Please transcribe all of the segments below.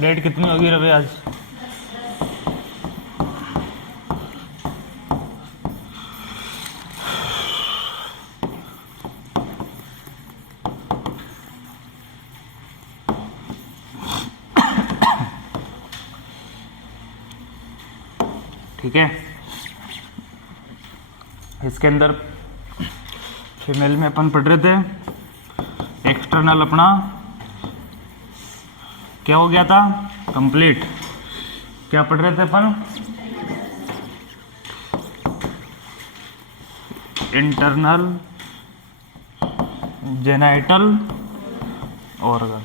Date कितनी होगी रवि आज? ठीक है, इसके अंदर फीमेल में अपन पढ़ रहे थे एक्सटर्नल अपना क्या हो गया था, कंप्लीट। क्या पढ़ रहे थे अपन? Internal genital organ.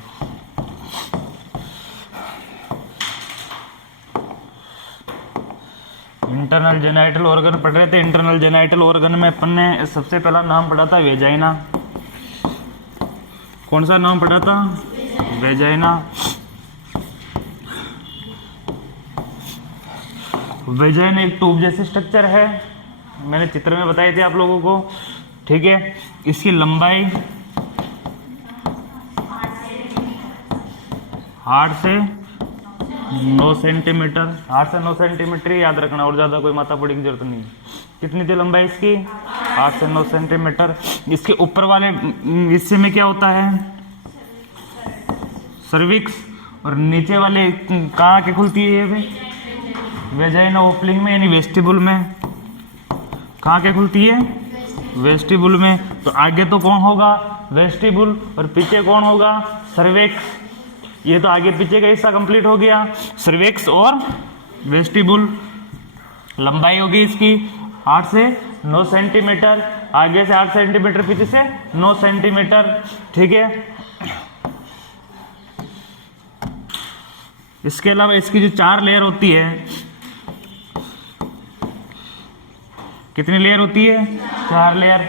Internal genital organ पढ़ रहे थे। इंटरनल जेनाइटल ऑर्गन में अपन ने सबसे पहला नाम पढ़ा था वेजाइना। कौन सा नाम पढ़ा था? वेजाइना। वेजाइना एक ट्यूब जैसी स्ट्रक्चर है, मैंने चित्र में बताए थे आप लोगों को। ठीक है, इसकी लंबाई 8 से 9 सेंटीमीटर, 8 से 9 सेंटीमीटर याद रखना, और ज्यादा कोई माथापड़ी की जरूरत नहीं। कितनी थी लंबाई इसकी? 8 से 9 सेंटीमीटर। इसके ऊपर वाले हिस्से में क्या होता है? सर्विक्स। और नीचे वाले कहाँ के खुलती है ये? वेजाइना ओपनिंग में, यानी वेस्टिबुल में। कहाँ के खुलती है? वेस्टिबुल में। तो आगे तो कौन होगा? वेस्टिबुल। और पीछे कौन होगा? सर्विक्स। ये तो आगे पीछे का हिस्सा कंप्लीट हो गया, सर्विक्स और वेस्टिबुल। लंबाई होगी इसकी 8 से 9 सेंटीमीटर, आगे से 8 सेंटीमीटर, पीछे से 9 सेंटीमीटर। ठीक है, इसके अलावा इसकी जो 4 लेयर होती है, कितनी लेयर होती है? 4 लेयर।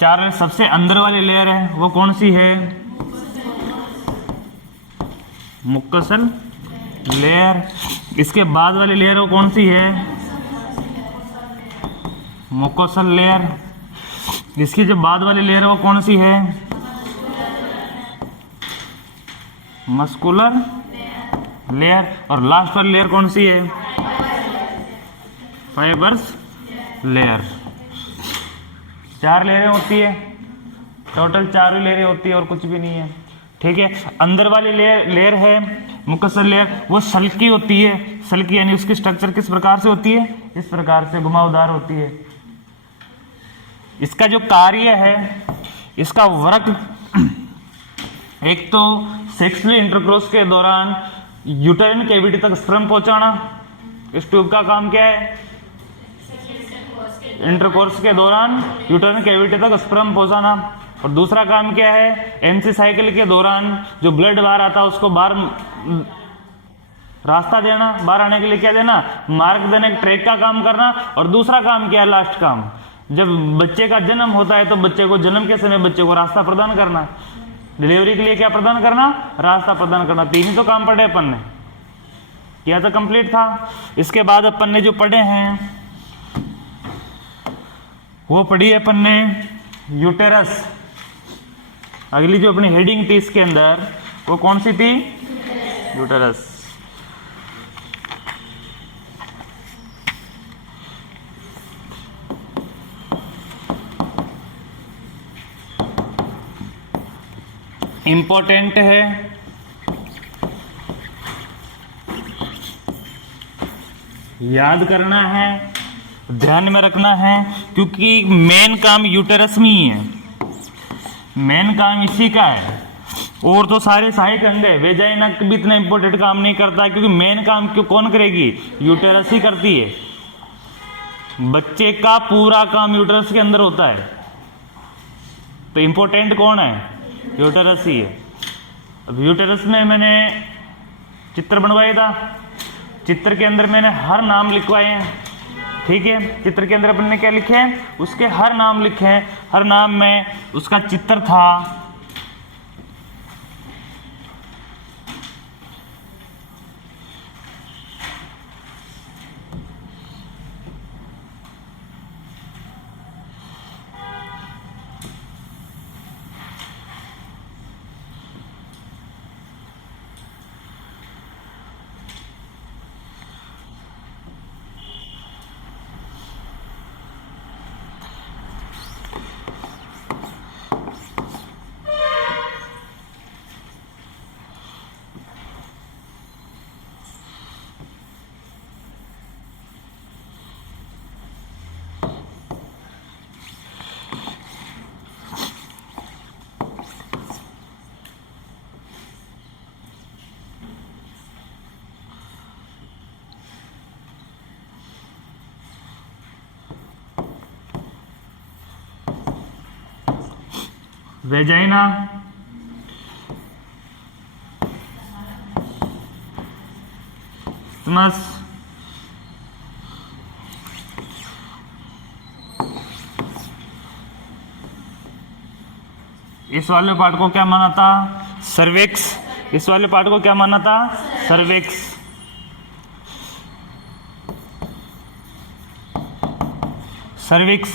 4 लेयर। सबसे अंदर वाली लेयर है वो कौन सी है? मुक्कोसल लेयर। इसके बाद वाली लेयर वो कौन सी है? मुकोसल लेयर। इसकी जो बाद वाली लेयर है वो कौन सी है? Muscular layer. और लास्ट वाली लेयर कौन सी है? Fibres layer. 4 लेयरें होती है टोटल, 4 लेयरें होती है और कुछ भी नहीं है। ठीक है, अंदर वाली लेयर है मुकस्सर लेयर, वो सल्की होती है। सल्की यानी उसकी स्ट्रक्चर किस प्रकार से होती है? इस प्रकार से घुमावदार होती है। इसका जो कार्य है, इसका वर्क, एक तो सेक्सुअली इंटरकोर्स के दौरान यूटेराइन कैविटी तक स्पर्म पहुंचाना। इस ट्यूब का काम क्या है? इंटरकोर्स के दौरान यूटेराइन कैविटी तक स्पर्म पहुंचाना। और दूसरा काम क्या है? एमसी साइकिल के दौरान जो ब्लड बाहर आता है उसको बाहर रास्ता देना, बाहर आने के लिए क्या देना? मार्ग देने, ट्रैक का काम करना। और दूसरा काम क्या है? लास्ट काम, जब बच्चे का जन्म होता है तो बच्चे को जन्म के समय बच्चे को रास्ता प्रदान करना। डिलीवरी के लिए क्या प्रदान करना? रास्ता प्रदान करना। 3 ही तो काम पढ़े अपन ने, किया तो कंप्लीट था। इसके बाद अपन ने जो पढ़े हैं वो पढ़ी है अपन ने यूटेरस। अगली जो अपनी हेडिंग थी इसके अंदर वो कौन सी थी? यूटेरस। इंपॉर्टेंट है, याद करना है, ध्यान में रखना है, क्योंकि मेन काम यूटेरस में ही है, मेन काम इसी का है। और तो सारे सहायक अंग है, वेजाइना भी इतना इंपॉर्टेंट काम नहीं करता, क्योंकि मेन काम क्यों कौन करेगी? यूटेरस ही करती है। बच्चे का पूरा काम यूटेरस के अंदर होता है, तो इंपॉर्टेंट कौन है? यूटेरस ही है। अब यूटेरस में मैंने चित्र बनवाया था, चित्र के अंदर मैंने हर नाम लिखवाए हैं। ठीक है, चित्र के अंदर अपन ने क्या लिखे हैं? उसके हर नाम लिखे हैं। हर नाम में उसका चित्र था। वेजाइना, स्टमस, इस वाले पार्ट को क्या माना था? सर्विक्स। इस वाले पार्ट को क्या माना था? सर्विक्स। सर्विक्स,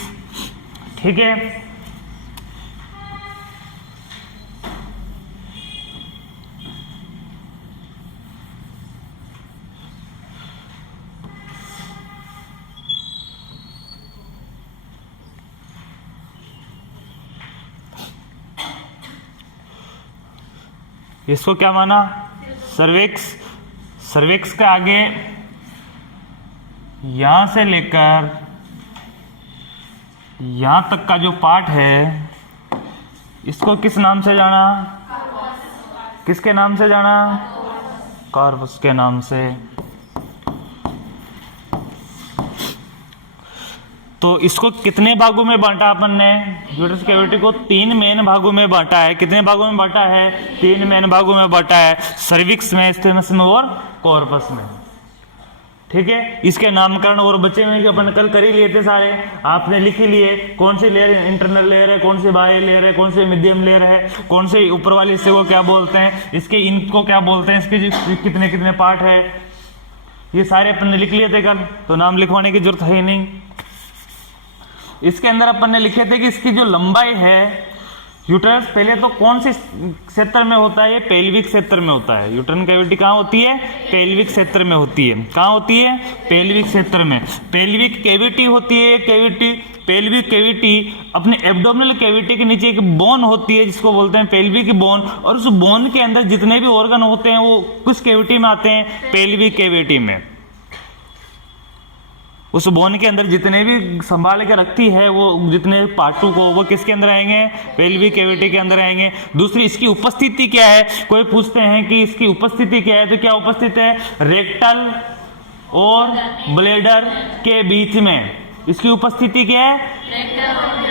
ठीक है। इसको क्या माना? सर्विक्स। सर्विक्स के आगे यहां से लेकर यहां तक का जो पार्ट है इसको किस नाम से जाना? किसके नाम से जाना? कॉर्पस के नाम से। तो इसको कितने भागों में बांटा अपन ने? यूट्रस कैविटी को 3 मेन भागों में बांटा है। कितने भागों में बांटा है? 3 मेन भागों में बांटा है, सर्विक्स में, स्टेमस में और कॉर्पस में, ठीक है। इसके नामकरण और बचे हुए कि अपन कल कर ही लिए थे सारे, आपने लिख ही लिए। कौन सी लेयर इंटरनल लेयर है, कौन सी बाह्य लेयर है, कौन सी मीडियम लेयर है, कौन से ऊपर वाले हिस्से को क्या बोलते हैं, इसके इनको क्या बोलते हैं, इसके कितने कितने पार्ट है, ये सारे अपन ने लिख लिए थे कल, तो नाम लिखवाने की जरूरत है ही नहीं। इसके अंदर अपन ने लिखे थे कि इसकी जो लंबाई है, यूट्रस पहले तो कौन से क्षेत्र में होता है? ये पेल्विक क्षेत्र में होता है। यूट्रन कैविटी कहाँ होती है? पेल्विक क्षेत्र में होती है। कहाँ होती है? पेल्विक क्षेत्र में। पेल्विक कैविटी होती है कैविटी। पेल्विक कैविटी अपने एब्डोमिनल कैविटी के नीचे एक बोन होती है जिसको बोलते हैं पेल्विक बोन, और उस बोन के अंदर जितने भी ऑर्गन होते हैं वो किस कैविटी में आते हैं? पेल्विक कैविटी में। उस बोन के अंदर जितने भी संभाल के रखती है वो जितने पार्टों को, वो किसके अंदर आएंगे? पेल्विक कैविटी के अंदर आएंगे। दूसरी, इसकी उपस्थिति क्या है? कोई पूछते हैं कि इसकी उपस्थिति क्या है, तो क्या उपस्थित है? रेक्टल और ब्लेडर के बीच में इसकी उपस्थिति क्या है?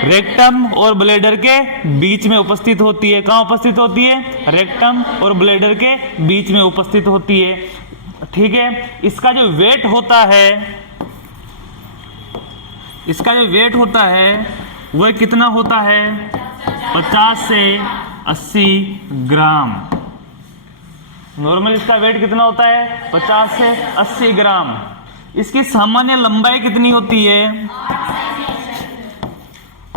रेक्टम और ब्लेडर के बीच में उपस्थित होती है। कहाँ उपस्थित होती है? रेक्टम और ब्लेडर के बीच में उपस्थित होती है, ठीक है। इसका जो वेट होता है, इसका जो वेट होता है वह कितना होता है? 50 से 80 ग्राम। नॉर्मल इसका वेट कितना होता है? 50 से 80 ग्राम। इसकी सामान्य लंबाई कितनी होती है?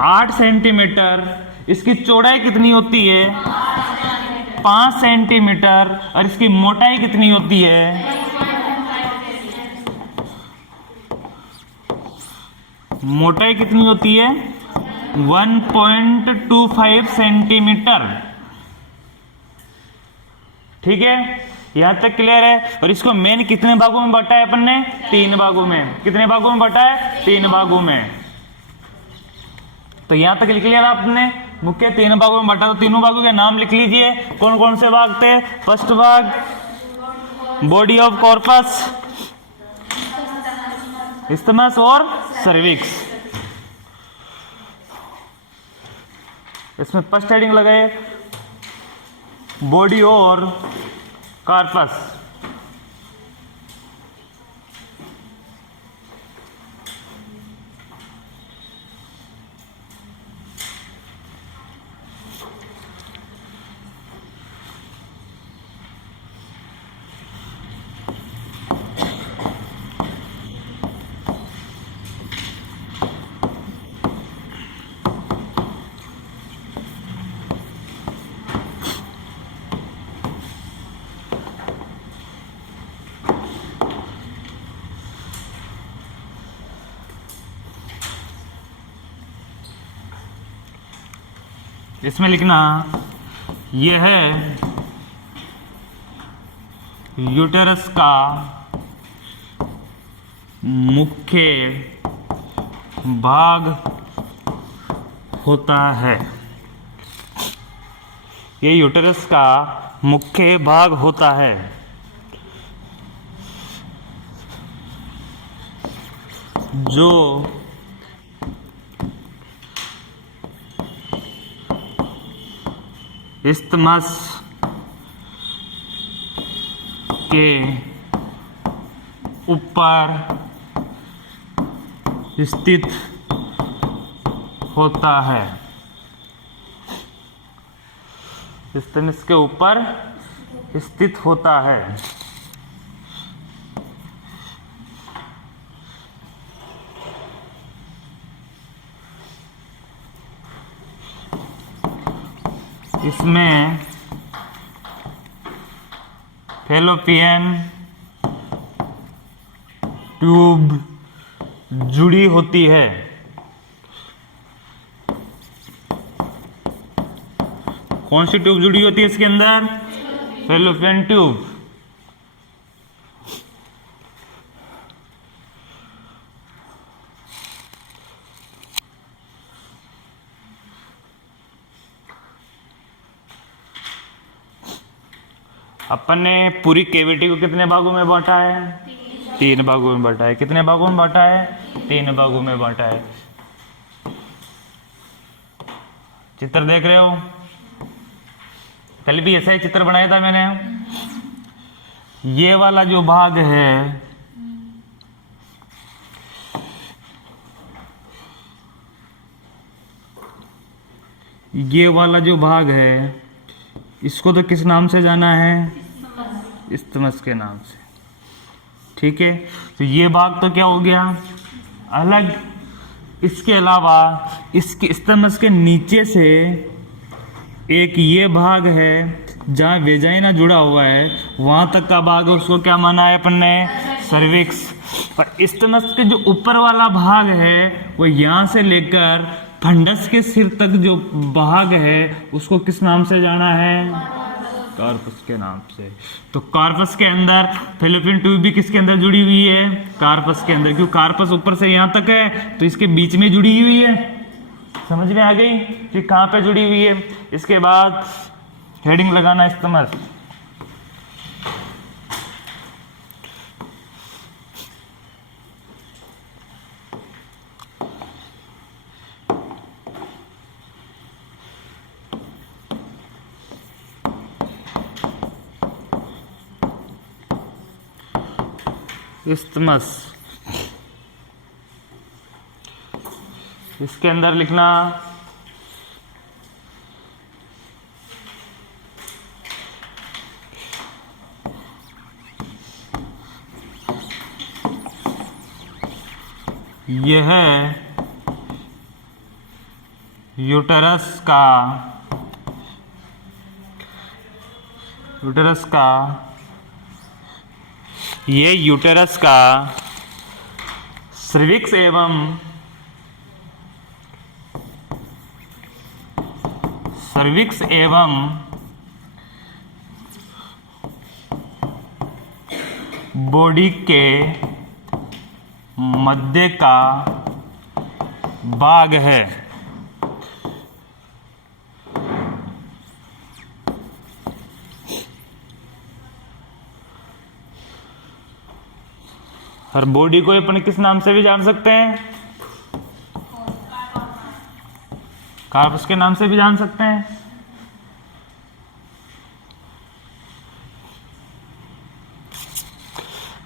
8 सेंटीमीटर। इसकी चौड़ाई कितनी होती है? 5 सेंटीमीटर। और इसकी मोटाई कितनी होती है? मोटाई कितनी होती है? 1.25 सेंटीमीटर, ठीक है। यहां तक क्लियर है। और इसको मेन कितने भागों में बांटा है अपन ने? 3 भागों में। कितने भागों में बांटा है? 3 भागों में। तो यहां तक लिख लिया आपने, मुख्य 3 भागों में बांटा। तो तीनों भागों के नाम लिख लीजिए। कौन कौन से भाग थे? फर्स्ट भाग बॉडी ऑफ कॉर्पस, स्टमस और सर्विक्स। इसमें फर्स्ट हेडिंग लगाए बॉडी और कॉर्पस। इसमें लिखना यह है यूटेरस का मुख्य भाग होता है। ये यूटेरस का मुख्य भाग होता है। जो इस्थमस के ऊपर स्थित होता है। इस्थमस के ऊपर स्थित होता है। इसमें फैलोपियन ट्यूब जुड़ी होती है। कौन सी ट्यूब जुड़ी होती है इसके अंदर? Fallopian tube. अपन ने पूरी कैविटी को कितने भागों में बांटा है? 3 भागों में बांटा है। कितने भागों में बांटा है? 3 भागों में बांटा है। चित्र देख रहे हो? कल भी ऐसा ही चित्र बनाया था मैंने। ये वाला जो भाग है, ये वाला जो भाग है, इसको तो किस नाम से जाना है? इस्थमस के नाम से। ठीक है, तो ये भाग तो क्या हो गया? अलग। इसके अलावा इसके इस्थमस के नीचे से एक ये भाग है जहाँ वेजाइना जुड़ा हुआ है, वहां तक का भाग, उसको क्या माना है अपन ने? सर्विक्स। और इस्थमस के जो ऊपर वाला भाग है वो यहाँ से लेकर फंडस के सिर तक जो भाग है उसको किस नाम से जाना है? कार्पस के नाम से। तो कार्पस के अंदर फैलोपियन ट्यूब भी किसके अंदर जुड़ी हुई है? कार्पस के अंदर। क्यों? कार्पस ऊपर से यहाँ तक है तो इसके बीच में जुड़ी हुई है। समझ में आ गई कि कहाँ पे जुड़ी हुई है? इसके बाद हेडिंग लगाना इस्थमस। इस्थमस, इसके अंदर लिखना यह यूटेरस का सर्विक्स एवं बॉडी के मध्य का भाग है। और बॉडी को अपन किस नाम से भी जान सकते हैं? कार्पस के नाम से भी जान सकते हैं।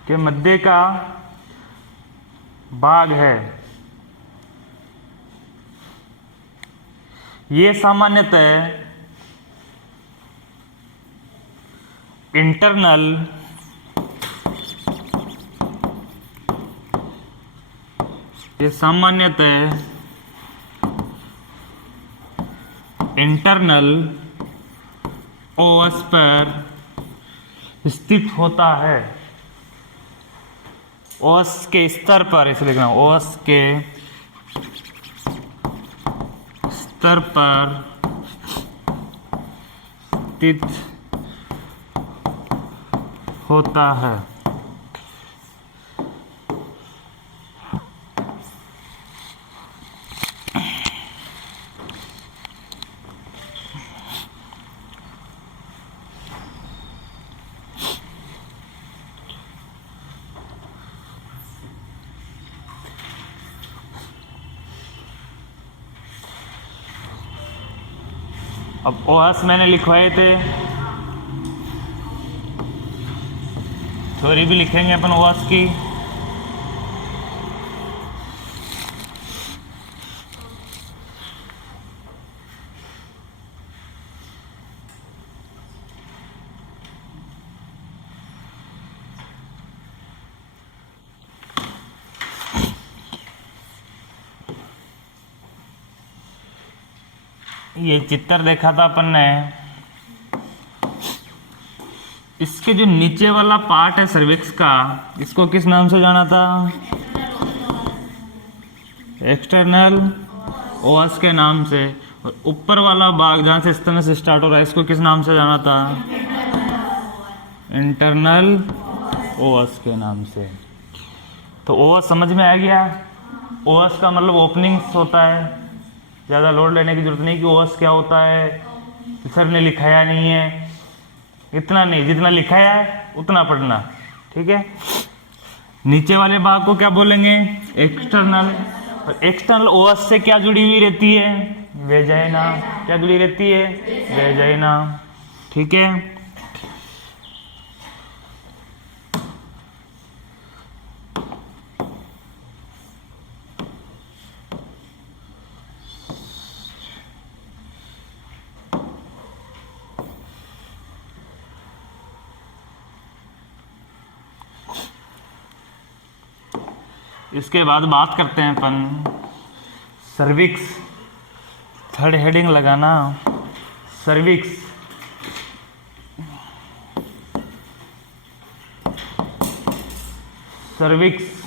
के मध्य का भाग है। ये सामान्यतः इंटरनल ओस पर स्थित होता है। ओस के स्तर पर, इसे लिखना, ओस के स्तर पर स्थित होता है। अब ओएस मैंने लिखवाए थे, थ्योरी भी लिखेंगे अपन ओएस की। ये चित्र देखा था अपन ने, इसके जो नीचे वाला पार्ट है सर्विक्स का, इसको किस नाम से जाना था? एक्सटर्नल ओएस के नाम से। और ऊपर वाला भाग जहां से स्तन से स्टार्ट हो रहा है, इसको किस नाम से जाना था? इंटरनल ओएस के नाम से। तो ओएस समझ में आ गया। ओएस का मतलब ओपनिंग्स होता है, ज़्यादा लोड लेने की जरूरत नहीं कि ओएस क्या होता है, सर ने लिखाया नहीं है, इतना नहीं, जितना लिखाया है उतना पढ़ना, ठीक है। नीचे वाले भाग को क्या बोलेंगे? एक्सटर्नल। और एक्सटर्नल ओएस से क्या जुड़ी हुई रहती है? वेजाइना। क्या जुड़ी रहती है? वेजाइना, ठीक है। इसके बाद बात करते हैं अपन सर्विक्स। थर्ड हेडिंग लगाना, सर्विक्स। सर्विक्स,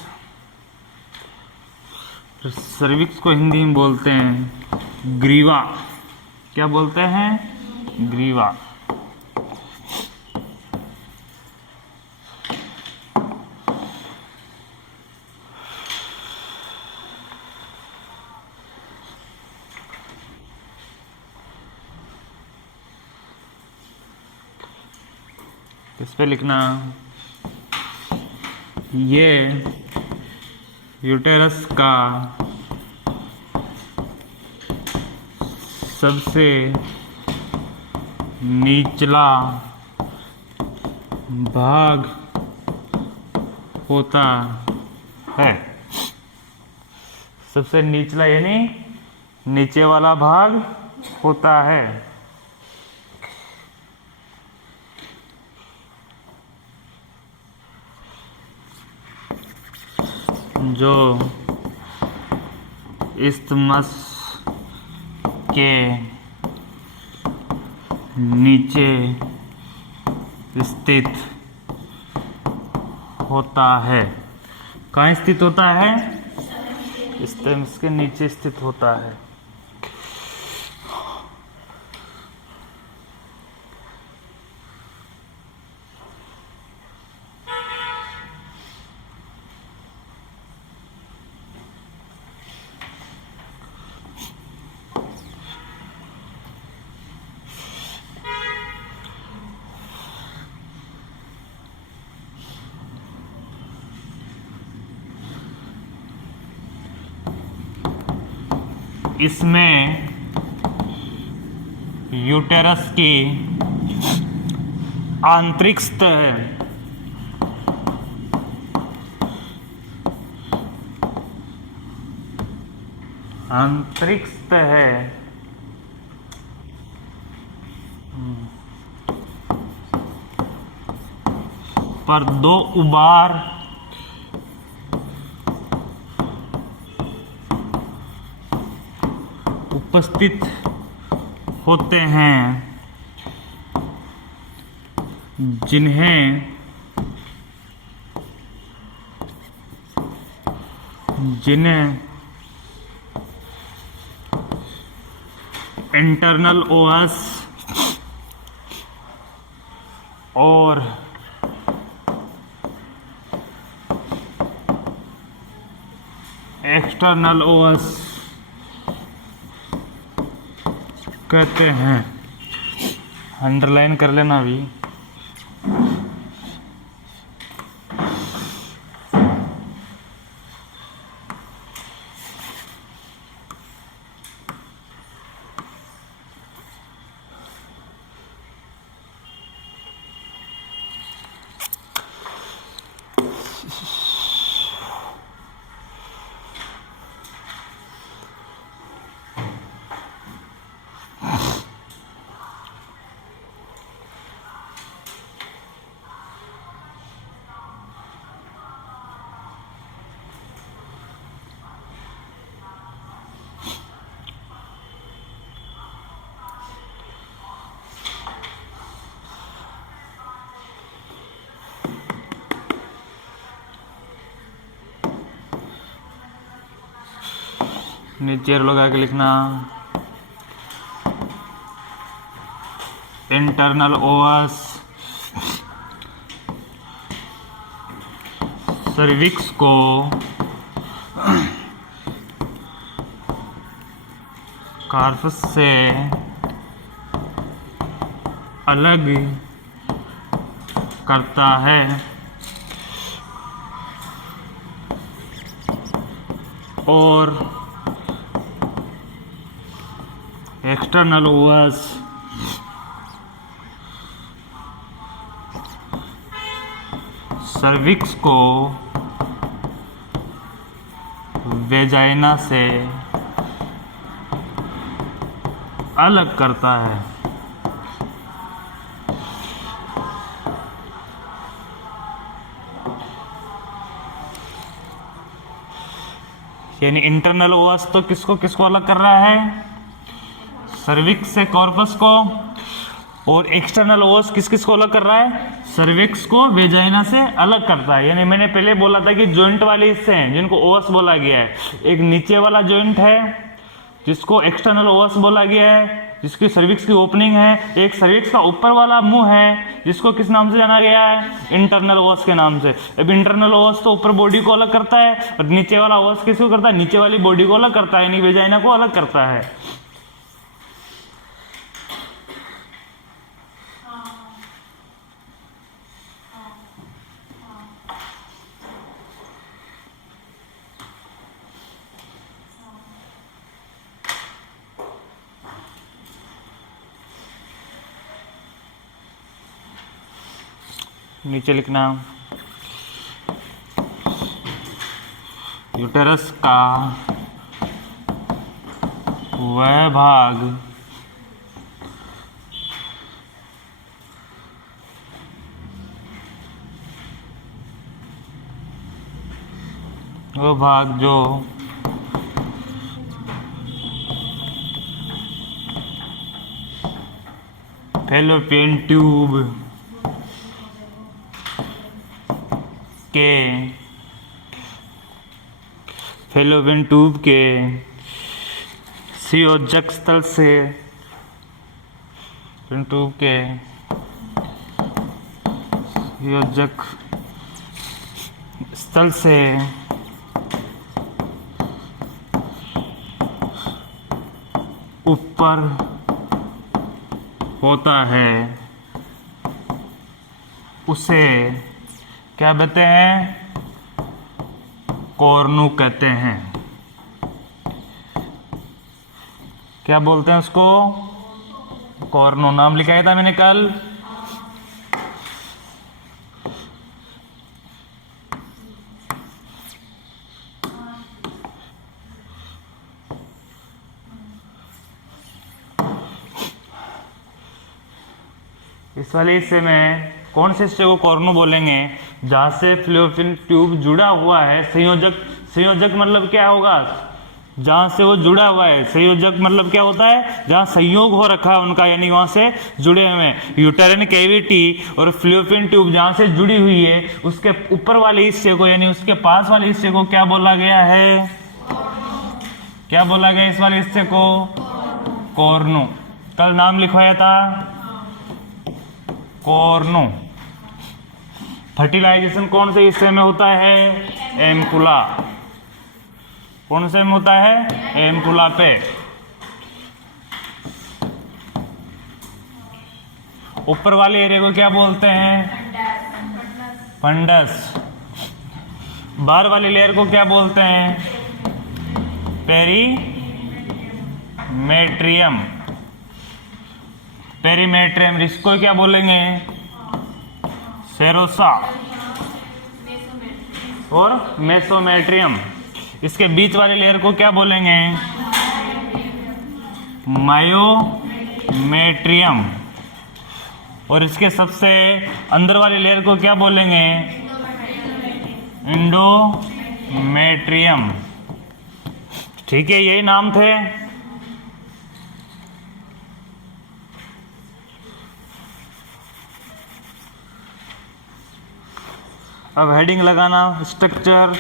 सर्विक्स को हिंदी में बोलते हैं ग्रीवा। क्या बोलते हैं? ग्रीवा। इस पे लिखना, ये यूटेरस का सबसे निचला भाग होता है। सबसे निचला यानी नीचे वाला भाग होता है। जो इस्थमस के नीचे स्थित होता है। कहाँ स्थित होता है? इस्थमस के नीचे स्थित होता है। इसमें यूटेरस की आंतरिक सतह पर दो उबार उपस्थित होते हैं, जिन्हें इंटरनल ओएस और एक्सटर्नल ओएस कहते हैं। अंडरलाइन कर लेना भी। नीचे लगा के लिखना इंटरनल ओवस सर्विक्स को कार्पस से अलग करता है और एक्सटर्नल ओवस सर्विक्स को वेजाइना से अलग करता है। यानी इंटरनल ओवस तो किसको किसको अलग कर रहा है, सर्विक्स से कॉर्पस को, और एक्सटर्नल ओवस किस किस को अलग कर रहा है, सर्विक्स को वेजाइना से अलग करता है। यानी मैंने पहले बोला था कि जॉइंट वाले हिस्से हैं जिनको ओवस बोला गया है। एक नीचे वाला जॉइंट है जिसको एक्सटर्नल ओवस बोला गया है, जिसकी सर्विक्स की ओपनिंग है। एक सर्विक्स का ऊपर वाला मुंह है जिसको किस नाम से जाना गया है, इंटरनल ओवस के नाम से। अब इंटरनल ओवस तो ऊपर बॉडी को अलग करता है और नीचे वाला ओवस किसको करता है, नीचे वाली बॉडी को अलग करता है, यानी वेजाइना को अलग करता है। नीचे लिखना यूटेरस का वह भाग जो फैलोपियन ट्यूब के संयोजक स्थल से ऊपर होता है उसे क्या कहते हैं, कॉर्नू कहते हैं। क्या बोलते हैं उसको, कॉर्नू। नाम लिखाया था मैंने कल। इस वाले हिस्से में कौन से हिस्से को कॉर्नू बोलेंगे, जहां से फैलोपियन ट्यूब जुड़ा हुआ है। संयोजक मतलब क्या होगा, जहां से वो जुड़ा हुआ है। संयोजक मतलब क्या होता है, जहां संयोग हो रखा है उनका, यानी वहां से जुड़े हुए हैं। यूटेरिन कैविटी और फैलोपियन ट्यूब जहां से जुड़ी हुई है, उसके ऊपर वाले हिस्से को, यानी उसके पास वाले हिस्से को क्या बोला गया है, क्या बोला गया इस वाले हिस्से को, कॉर्नू। कल नाम लिखवाया था कॉर्नू। फर्टिलाइजेशन कौन से हिस्से में होता है, एम्पुला। कौन से में होता है, एम्पुला पे। ऊपर वाले एरिया को क्या बोलते हैं, फंडस। बाहर वाली लेयर को क्या बोलते हैं, पेरीमेट्रियम। पेरीमेट्रियम। इसको क्या बोलेंगे, सेरोसा और मेसोमेट्रियम। इसके बीच वाले लेयर को क्या बोलेंगे, मायोमेट्रियम। और इसके सबसे अंदर वाली लेयर को क्या बोलेंगे, इंडोमेट्रियम। ठीक है, यही नाम थे। अब हेडिंग लगाना, स्ट्रक्चर।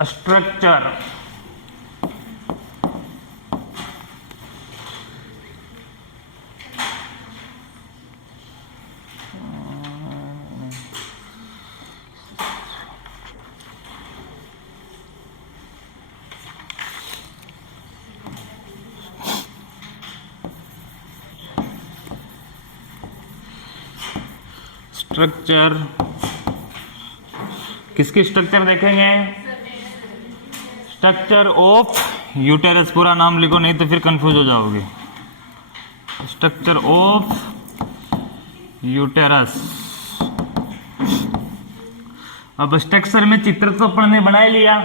स्ट्रक्चर, स्ट्रक्चर किसकी स्ट्रक्चर देखेंगे? स्ट्रक्चर ऑफ यूटेरस, पूरा नाम लिखो नहीं तो फिर कंफ्यूज हो जाओगे। Structure of uterus. अब स्ट्रक्चर में चित्र तो अपन ने बना लिया,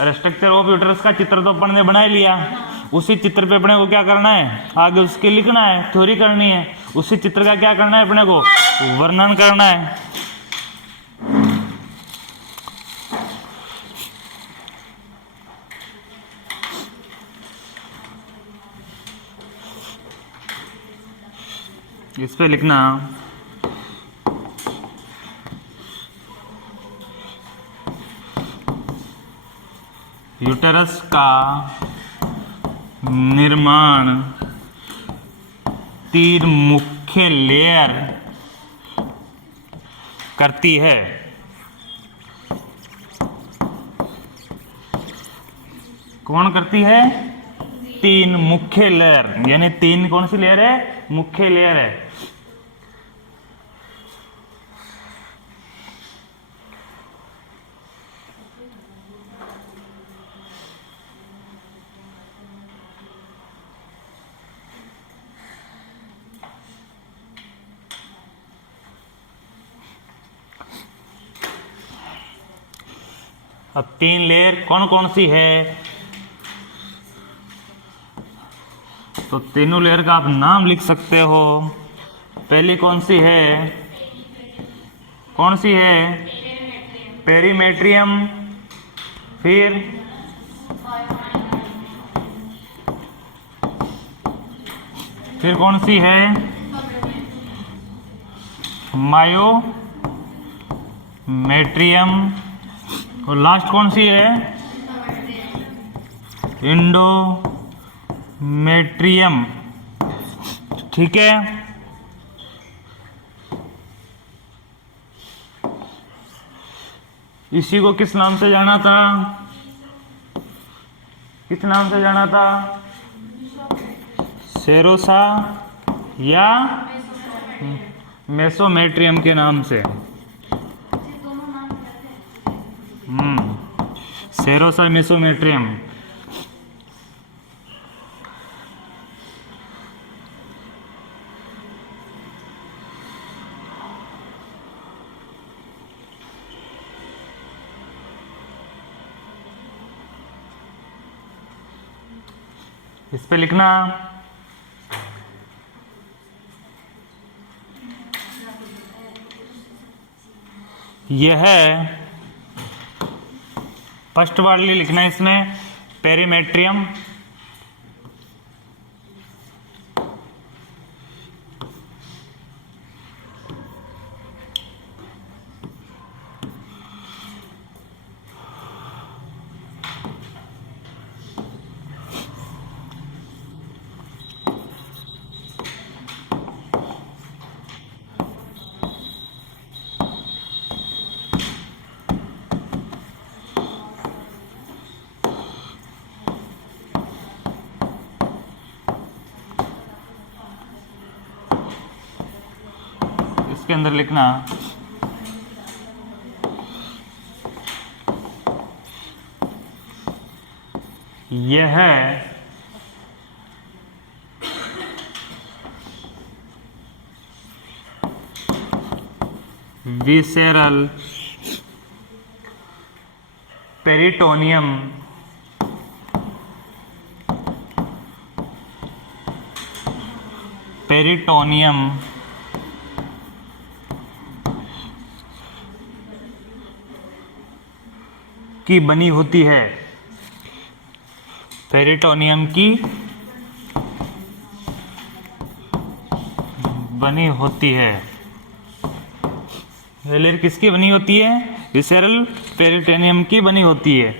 और स्ट्रक्चर ऑफ यूटेरस का चित्र तो अपन ने बना लिया। उसी चित्र पे अपने को क्या करना है? आगे उसके लिखना है, थ्योरी करनी है। उसी चित्र का क्या करना है? अपने को वर्णन करना है। इस पे लिखना यूटेरस का निर्माण 3 मुख्य लेयर करती है। कौन करती है? 3 मुख्य लेयर, यानी 3 कौन सी लेयर है? मुख्य लेयर है। अब 3 लेयर कौन कौन सी है? तो तीनों लेयर का आप नाम लिख सकते हो। पहली कौन सी है? कौन सी है? पेरीमेट्रियम। फिर कौन सी है? मायोमेट्रियम। और लास्ट कौन सी है? इंडोमेट्रियम। ठीक है। इसी को किस नाम से जाना था? किस नाम से जाना था? सेरोसा या मेसोमेट्रियम के नाम से। सेरोसा, मेसोमेट्रियम। इस पे लिखना यह फर्स्ट वाली लिखना है इसमें पेरीमेट्रियम। इसके अंदर लिखना यह विसेरल पेरिटोनियम की बनी होती है। पेरिटोनियम की बनी होती है। ये लेयर किसकी बनी होती है? विसेरल पेरिटोनियम की बनी होती है।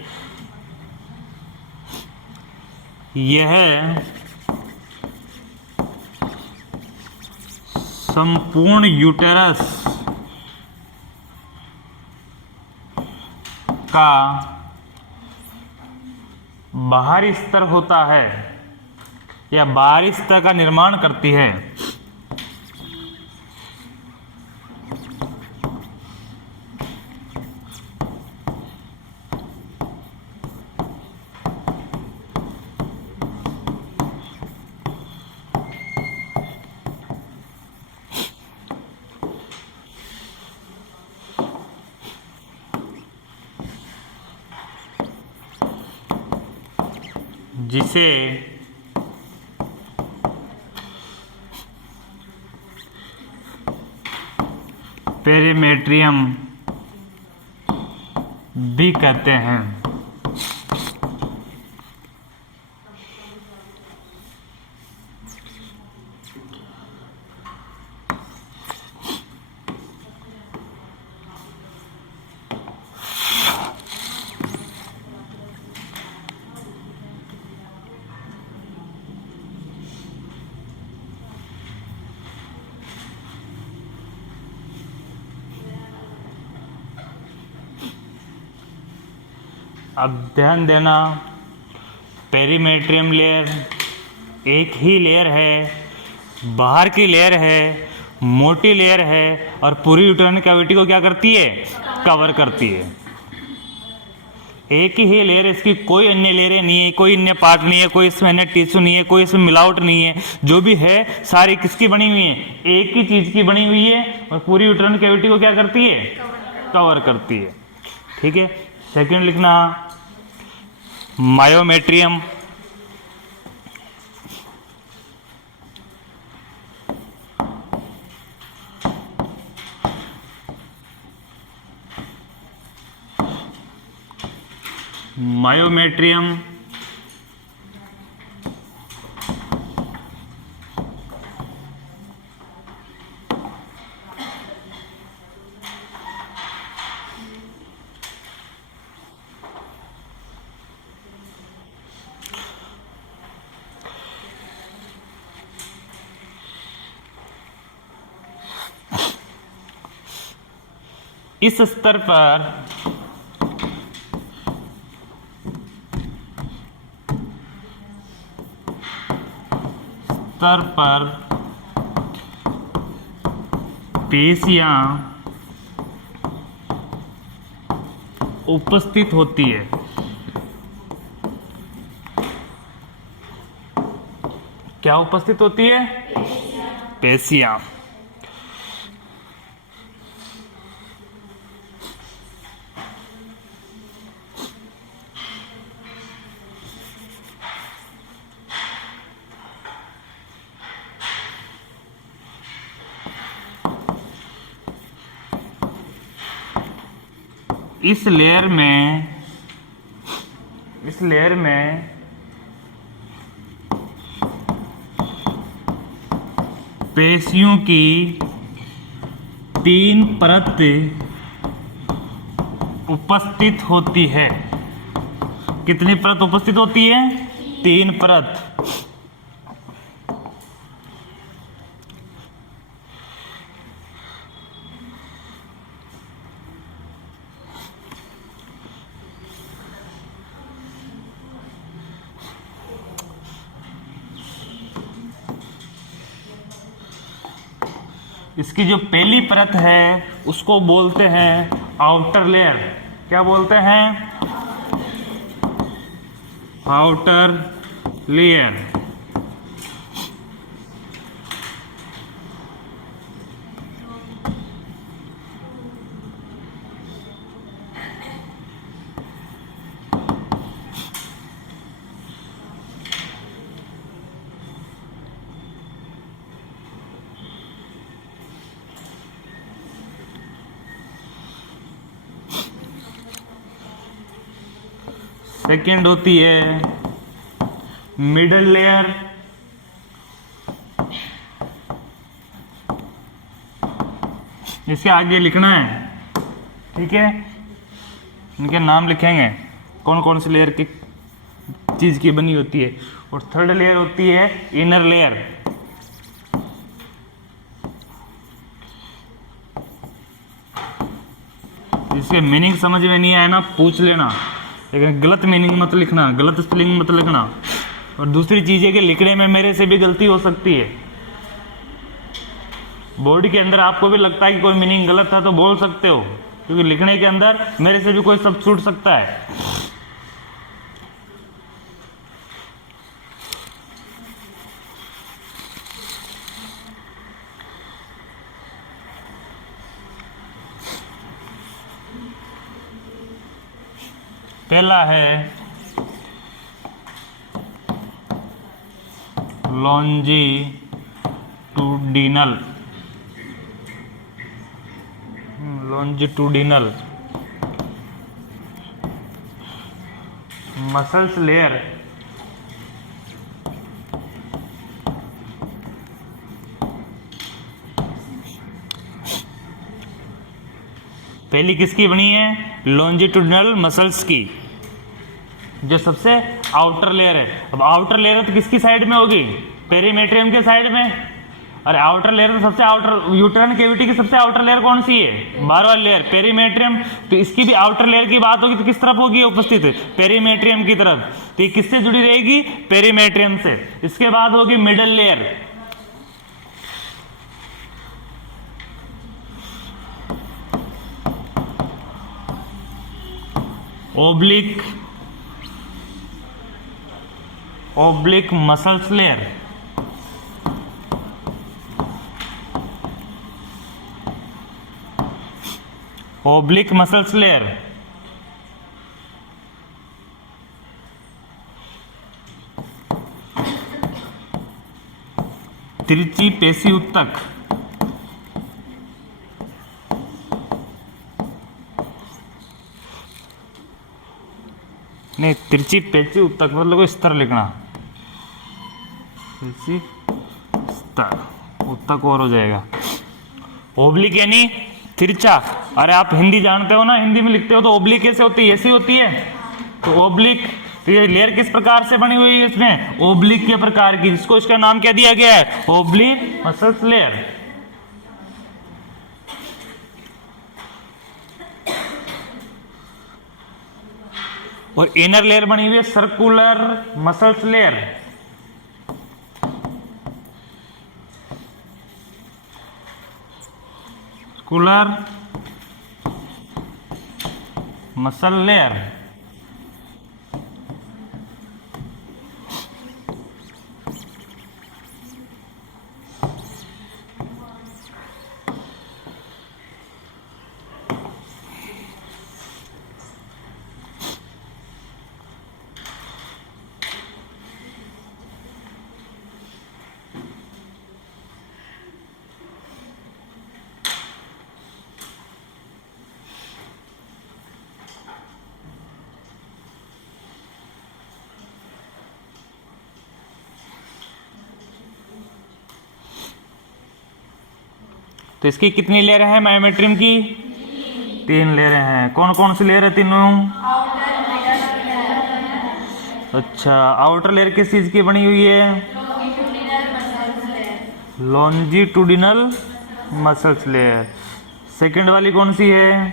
यह संपूर्ण यूटेरस का बाहरी स्तर होता है या बाहरी स्तर का निर्माण करती है। जिसे पेरिमेट्रियम भी कहते हैं। अब ध्यान देना, पेरीमेट्रियम लेयर एक ही लेयर है, बाहर की लेयर है, मोटी लेयर है और पूरी यूटेराइन कैविटी को क्या करती है? कवर करती है। एक ही लेयर, इसकी कोई अन्य लेयरें नहीं है, कोई अन्य पार्ट नहीं है, कोई इसमें अन्य टिश्यू नहीं है, कोई इसमें मिलावट नहीं है। जो भी है सारी किसकी बनी हुई है? एक ही चीज की बनी हुई है और पूरी यूटेराइन कैविटी को क्या करती है? कवर करती है। ठीक है। सेकंड लिखना मायोमेट्रियम। मायोमेट्रियम इस स्तर पर पेशियां उपस्थित होती है। क्या उपस्थित होती है? पेशियां। इस लेयर में पेशियों की 3 परत उपस्थित होती है। कितनी परत उपस्थित होती है? 3 परत। इसकी जो पहली परत है उसको बोलते हैं आउटर लेयर। क्या बोलते हैं? Outer layer. सेकेंड होती है मिडल लेयर। इसके आगे लिखना है ठीक है, इनके नाम लिखेंगे कौन कौन सी लेयर की चीज की बनी होती है। और थर्ड लेयर होती है इनर लेयर। इसके मीनिंग समझ में नहीं आया ना पूछ लेना, लेकिन गलत मीनिंग मत लिखना, गलत स्पेलिंग मत लिखना। और दूसरी चीज है कि लिखने में मेरे से भी गलती हो सकती है। बोर्ड के अंदर आपको भी लगता है कि कोई मीनिंग गलत था तो बोल सकते हो, क्योंकि लिखने के अंदर मेरे से भी कोई शब्द छूट सकता है। पहला है लॉन्जिट्यूडिनल मसल्स लेयर। पहली किसकी बनी है? लॉन्जिट्यूडिनल मसल्स की, जो सबसे आउटर लेयर है। अब आउटर लेयर तो किसकी साइड में होगी? पेरीमेट्रियम के साइड में। अरे आउटर लेयर तो सबसे आउटर, यूट्राइन कैविटी की सबसे आउटर लेयर कौन सी है? बाहर वाली लेयर पेरीमेट्रियम। तो इसकी भी आउटर लेयर की बात होगी तो किस तरफ होगी उपस्थित? पेरीमेट्रियम की तरफ। तो ये किससे जुड़ी रहेगी? पेरीमेट्रियम से। इसके बाद होगी middle layer. Oblique muscles layer. Oblique muscles layer. तिरछी पेशी उत्तक। नहीं, तिरछी पेची उत्तक मतलब इस तरह लिखना, तिरछी उत्तक और हो जाएगा। ओब्लिक यानी तिरछा। अरे आप हिंदी जानते हो ना, हिंदी में लिखते हो तो ओब्लिक कैसे होती है? ऐसी होती है। तो ओब्लिक, तो ये लेयर किस प्रकार से बनी हुई है? इसमें ओब्लिक के प्रकार की, जिसको इसका नाम क्या दिया गया है? Oblique muscles layer. और इनर लेयर बनी हुई है circular muscles layer. Circular muscle layer. तो इसकी कितनी लेयर है मायोमेट्रियम की? 3 लेयर हैं। कौन कौन सी लेयर है तीनों? अच्छा, आउटर लेयर किस चीज की बनी हुई है? Longitudinal muscles layer. सेकंड वाली कौन सी है?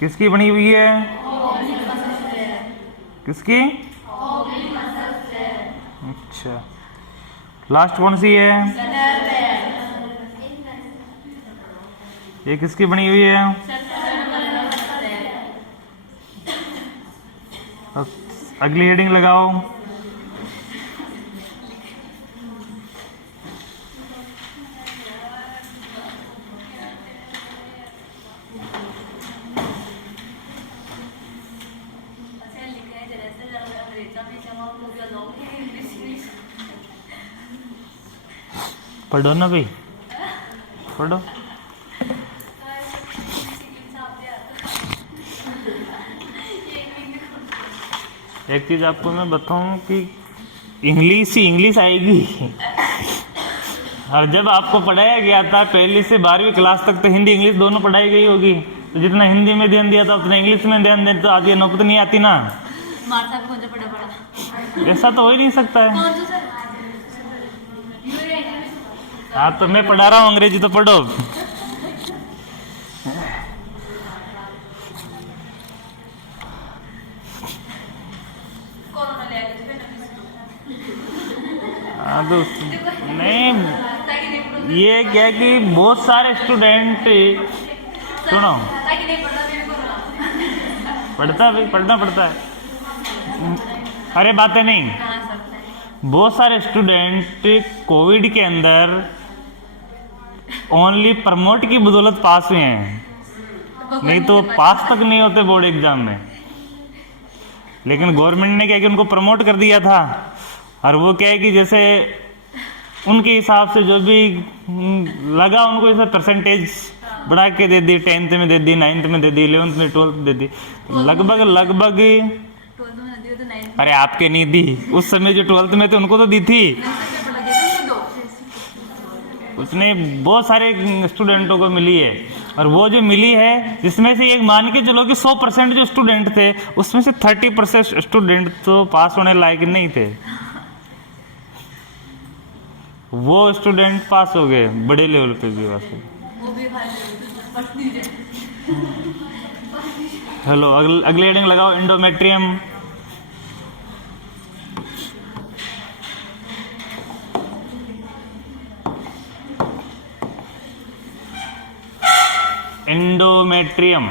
किसकी बनी हुई है? किसकी? अच्छा, लास्ट कौन सी है? ये किसकी बनी हुई है? अब अगली हेडिंग लगाओ। पढ़ो ना भाई, पढ़ो। एक चीज आपको मैं बताऊं कि इंग्लिश ही इंग्लिश आएगी। और जब आपको पढ़ाया गया था पहली से 12वीं क्लास तक तो हिंदी इंग्लिश दोनों पढ़ाई गई होगी, तो जितना हिंदी में ध्यान दिया था उतना इंग्लिश में ध्यान देते तो आज ये नौबत नहीं आती ना। ऐसा तो हो ही नहीं सकता है। हाँ तो मैं पढ़ा रहा हूँ अंग्रेजी, तो पढ़ो। हाँ तो नहीं, ये क्या है कि बहुत सारे स्टूडेंट, सुनो, पढ़ना पड़ता है, अरे बातें नहीं। बहुत सारे स्टूडेंट कोविड के अंदर ओनली प्रमोट की बदौलत पास हुए हैं, नहीं तो पास तक नहीं होते बोर्ड एग्जाम में। लेकिन गवर्नमेंट ने क्या कि उनको प्रमोट कर दिया था, और वो क्या है कि जैसे उनके हिसाब से जो भी लगा उनको ऐसा परसेंटेज बढ़ा के दे दी, 10th में दे दी, 9th में दे दी, 11th में 12th में दे दी, लगभग अरे आपके नहीं दी, उस समय जो 12th में थे उनको तो दी थी। उसने बहुत सारे स्टूडेंटों को मिली है, और वो जो मिली है जिसमें से एक मान के चलो कि 100% जो स्टूडेंट थे उसमें से 30% स्टूडेंट तो पास होने लायक नहीं थे। वो स्टूडेंट पास हो गए, बड़े लेवल पे भी पास हो गए। हेलो, अगले हेडिंग लगाओ, एंडोमेट्रियम। एंडोमेट्रियम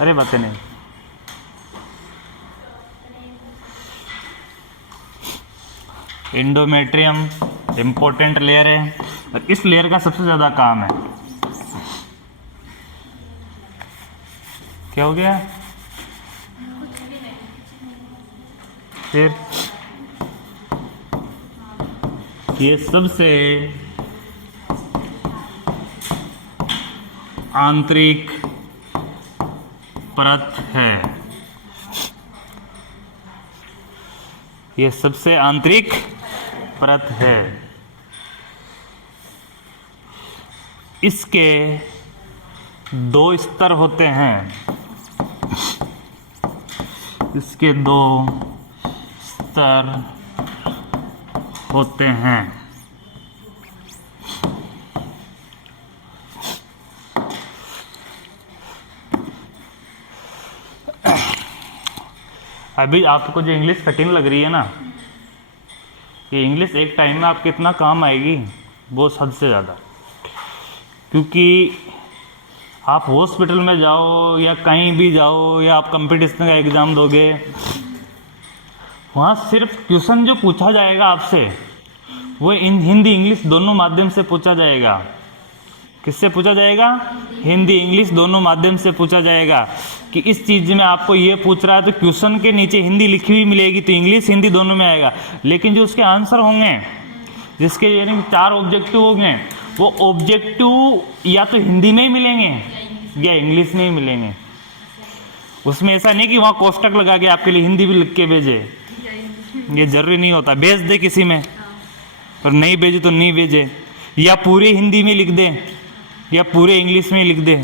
अरे बातें नहीं। एंडोमेट्रियम इंपॉर्टेंट लेयर है, और इस लेयर का सबसे ज्यादा काम है, क्या हो गया फिर, ये सबसे आंतरिक परत है, ये सबसे आंतरिक परत है। इसके 2 स्तर होते हैं, इसके 2 स्तर होते हैं। अभी आपको जो इंग्लिश कठिन लग रही है ना, ये इंग्लिश एक टाइम में आपके इतना काम आएगी, बहुत हद से ज़्यादा। क्योंकि आप हॉस्पिटल में जाओ या कहीं भी जाओ, या आप कंपटीशन का एग्ज़ाम दोगे, वहाँ सिर्फ क्वेश्चन जो पूछा जाएगा आपसे वो हिंदी इंग्लिश दोनों माध्यम से पूछा जाएगा। किससे पूछा जाएगा? हिंदी इंग्लिश दोनों माध्यम से पूछा जाएगा कि इस चीज़ में आपको ये पूछ रहा है, तो क्वेश्चन के नीचे हिंदी लिखी हुई मिलेगी, तो इंग्लिश हिंदी दोनों में आएगा। लेकिन जो उसके आंसर होंगे, जिसके यानी 4 ऑब्जेक्टिव होंगे, वो ऑब्जेक्टिव या तो हिंदी में ही मिलेंगे या इंग्लिश में ही मिलेंगे। उसमें ऐसा नहीं कि वहाँ कोष्टक लगा के आपके लिए हिंदी भी लिख के भेजे, ये जरूरी नहीं होता। भेज दे किसी में, और नहीं भेजे तो नहीं भेजे, या पूरी हिंदी में लिख दे या पूरे इंग्लिश में लिख दे।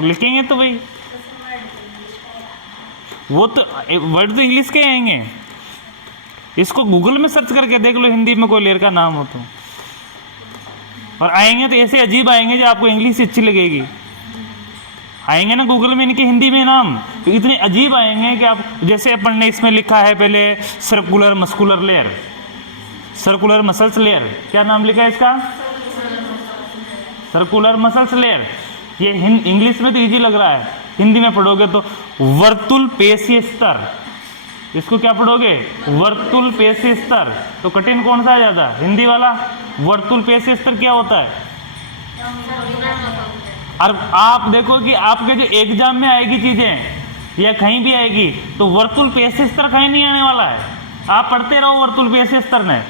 लिखेंगे तो भाई वो तो वर्ड तो इंग्लिश के आएंगे। इसको गूगल में सर्च करके देख लो, हिंदी में कोई लेयर का नाम हो तो, और आएंगे तो ऐसे अजीब आएंगे जो आपको इंग्लिश अच्छी लगेगी। आएंगे ना गूगल में इनके हिंदी में नाम, तो इतने अजीब आएंगे कि आप, जैसे अपन ने इसमें लिखा है पहले circular muscular layer, circular muscles layer, क्या नाम लिखा है इसका? Circular muscles layer. ये इंग्लिश में तो इजी लग रहा है, हिंदी में पढ़ोगे तो वर्तुल पेशीय स्तर। इसको क्या पढ़ोगे? वर्तुल पेशीय स्तर। तो कठिन कौन सा है ज्यादा? हिंदी वाला। वर्तुल पेशीय स्तर क्या होता है? और आप देखो कि आपके जो एग्जाम में आएगी चीजें या कहीं भी आएगी तो वर्तुल पेश स्तर कहीं नहीं आने वाला है। आप पढ़ते रहो वर्तुल पेश स्तर में,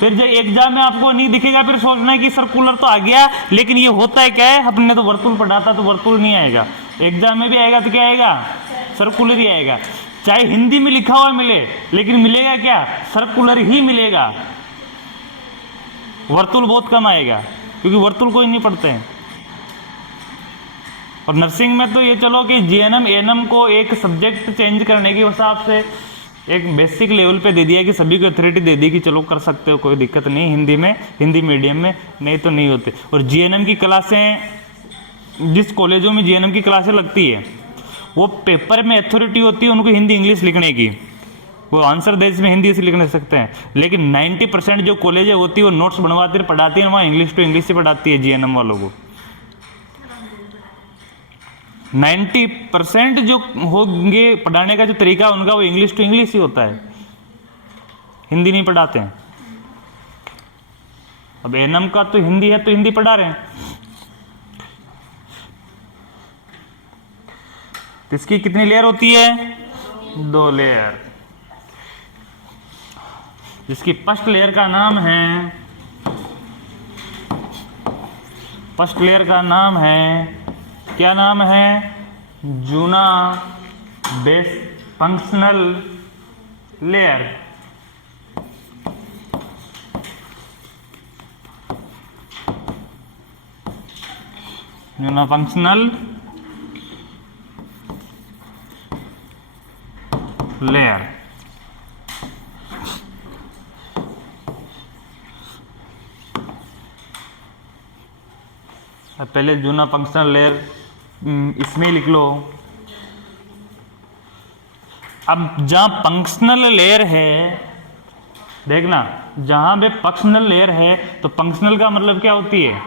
फिर जब एग्जाम में आपको नहीं दिखेगा फिर सोचना है कि सर्कुलर तो आ गया, लेकिन ये होता है क्या है, अपने तो वर्तुल पढ़ा था तो वर्तुल नहीं आएगा, एग्जाम में भी आएगा तो क्या आएगा, सर्कुलर ही आएगा। चाहे हिंदी में लिखा हुआ मिले लेकिन मिलेगा क्या, सर्कुलर ही मिलेगा, वर्तुल बहुत कम आएगा क्योंकि वर्तुल कोई नहीं पढ़ते हैं। और नर्सिंग में तो ये चलो कि जीएनएम एएनएम को एक सब्जेक्ट चेंज करने के हिसाब से एक बेसिक लेवल पे दे दिया कि सभी को अथॉरिटी दे दी कि चलो कर सकते हो, कोई दिक्कत नहीं, हिंदी में, हिंदी मीडियम में, नहीं तो नहीं होते। और जीएनएम की क्लासें, जिस कॉलेजों में जीएनएम की क्लासें लगती है वो पेपर में अथॉरिटी होती है उनको हिंदी इंग्लिश लिखने की, वो आंसर देश में हिंदी से लिख नहीं सकते हैं, लेकिन 90% जो कॉलेजें होती है वो नोट्स बनवाती है, पढ़ाती है, वहाँ इंग्लिश टू इंग्लिश से पढ़ाती है जीएनएम वालों को। 90% जो होंगे पढ़ाने का जो तरीका उनका वो इंग्लिश टू इंग्लिश ही होता है, हिंदी नहीं पढ़ाते हैं। अब एएनएम का तो हिंदी है तो हिंदी पढ़ा रहे हैं। तो इसकी कितनी लेयर होती है, 2 लेयर, जिसकी फर्स्ट लेयर का नाम है, फर्स्ट लेयर का नाम है, क्या नाम है, जूना बेस फंक्शनल लेयर। जूना फंक्शनल लेयर। अब पहले जूना फंक्शनल लेयर इसमें लिख लो। अब जहां फंक्शनल लेयर है, देखना जहां पे फंक्शनल लेयर है तो फंक्शनल का मतलब क्या होती है,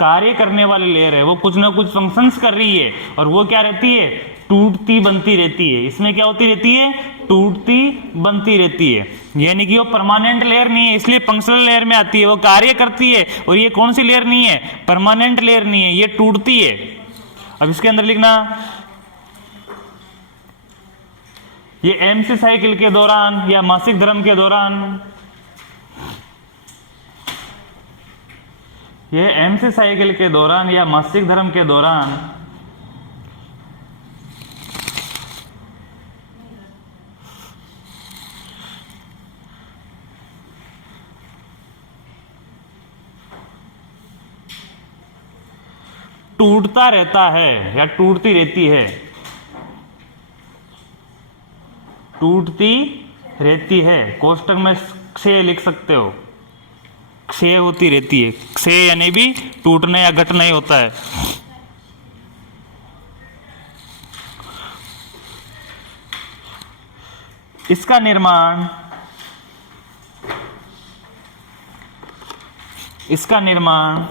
कार्य करने वाली लेयर है, वो कुछ ना कुछ फंक्शंस कर रही है और वो क्या रहती है, टूटती बनती रहती है। इसमें क्या होती रहती है, टूटती बनती रहती है, यानी कि वो परमानेंट लेयर नहीं है, इसलिए फंक्शनल लेयर में आती है, वो कार्य करती है। और ये कौन सी लेयर नहीं है, परमानेंट लेयर नहीं है, ये टूटती है। अब इसके अंदर लिखना, ये एमसी साइकिल के दौरान या मासिक धर्म के दौरान, ये एमसी साइकिल के दौरान या मासिक धर्म के दौरान टूटता रहता है या टूटती रहती है, टूटती रहती है। कोष्टक में क्षय लिख सकते हो, क्षय होती रहती है, क्षय यानी भी टूटने या घटना ही होता है। इसका निर्माण, इसका निर्माण,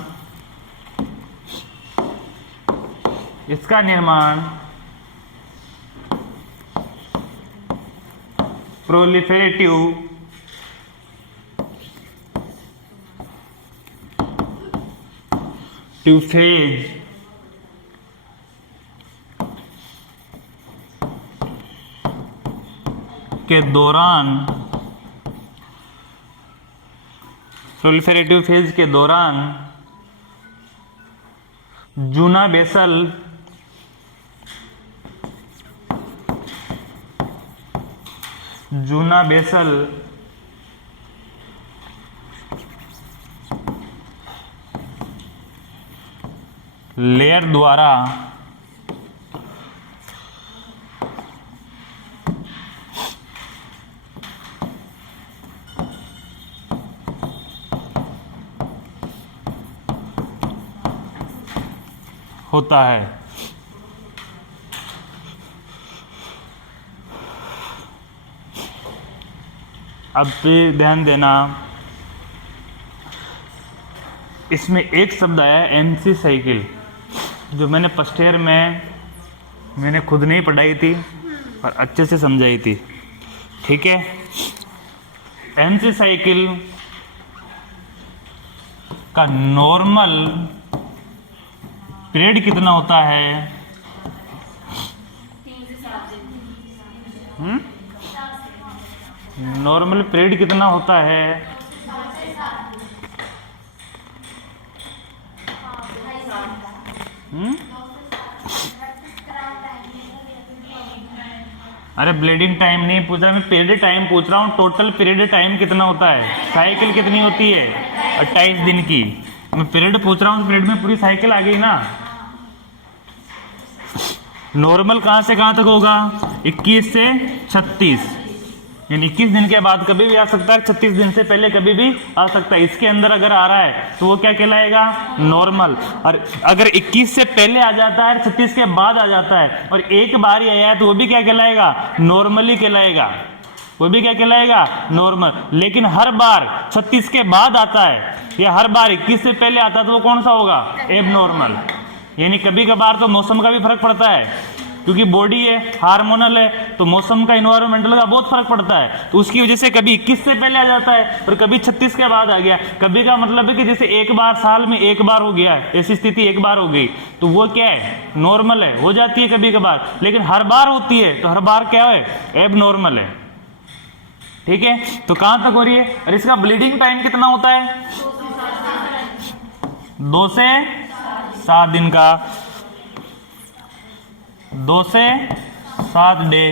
इसका निर्माण प्रोलिफेरेटिव फेज के दौरान, प्रोलिफेरेटिव फेज के दौरान जूना बेसल लेयर द्वारा होता है। अब भी ध्यान देना, इसमें एक शब्द आया एमसी साइकिल, जो मैंने फर्स्ट ईयर में मैंने खुद नहीं पढ़ाई थी और अच्छे से समझाई थी, ठीक है। एमसी साइकिल का नॉर्मल पीरियड कितना होता है? नॉर्मल पीरियड कितना होता है? अरे ब्लीडिंग टाइम नहीं पूछ रहा मैं, पीरियड टाइम पूछ रहा हूँ। टोटल पीरियड टाइम कितना होता है? साइकिल कितनी होती है? 28 दिन की। मैं पीरियड पूछ रहा हूँ, पीरियड में पूरी साइकिल आ गई ना। नॉर्मल कहाँ से कहाँ तक होगा? 21 से 36, यानी 21 दिन के बाद कभी भी आ सकता है, 36 दिन से पहले कभी भी आ सकता है। इसके अंदर अगर आ रहा है तो वो क्या कहलाएगा? नॉर्मल। और अगर 21 से पहले आ जाता है, 36 के बाद आ जाता है और एक बार ही आया है तो वो भी क्या कहलाएगा? नॉर्मली कहलाएगा। वो भी क्या कहलाएगा? नॉर्मल। लेकिन हर बार 36 के बाद आता है या हर बार 21 से पहले आता है तो वो कौन सा होगा? एबनॉर्मल। यानी कभी कभार तो मौसम का भी फर्क पड़ता है, क्योंकि बॉडी है, हार्मोनल है, तो मौसम का, इन्वायरमेंटल का बहुत फर्क पड़ता है। तो उसकी वजह से कभी 21 से पहले आ जाता है और कभी 36 के बाद आ गया। कभी का मतलब है कि जैसे एक बार साल में एक बार हो गया है, ऐसी स्थिति एक बार हो गई तो वो क्या है? नॉर्मल है, हो जाती है कभी कभार। लेकिन हर बार होती है तो हर बार क्या है? एब नॉर्मल है। ठीक है, तो कहां तक हो रही है? और इसका ब्लीडिंग टाइम कितना होता है? 2 से 7 दिन का। 2 से 7 डे।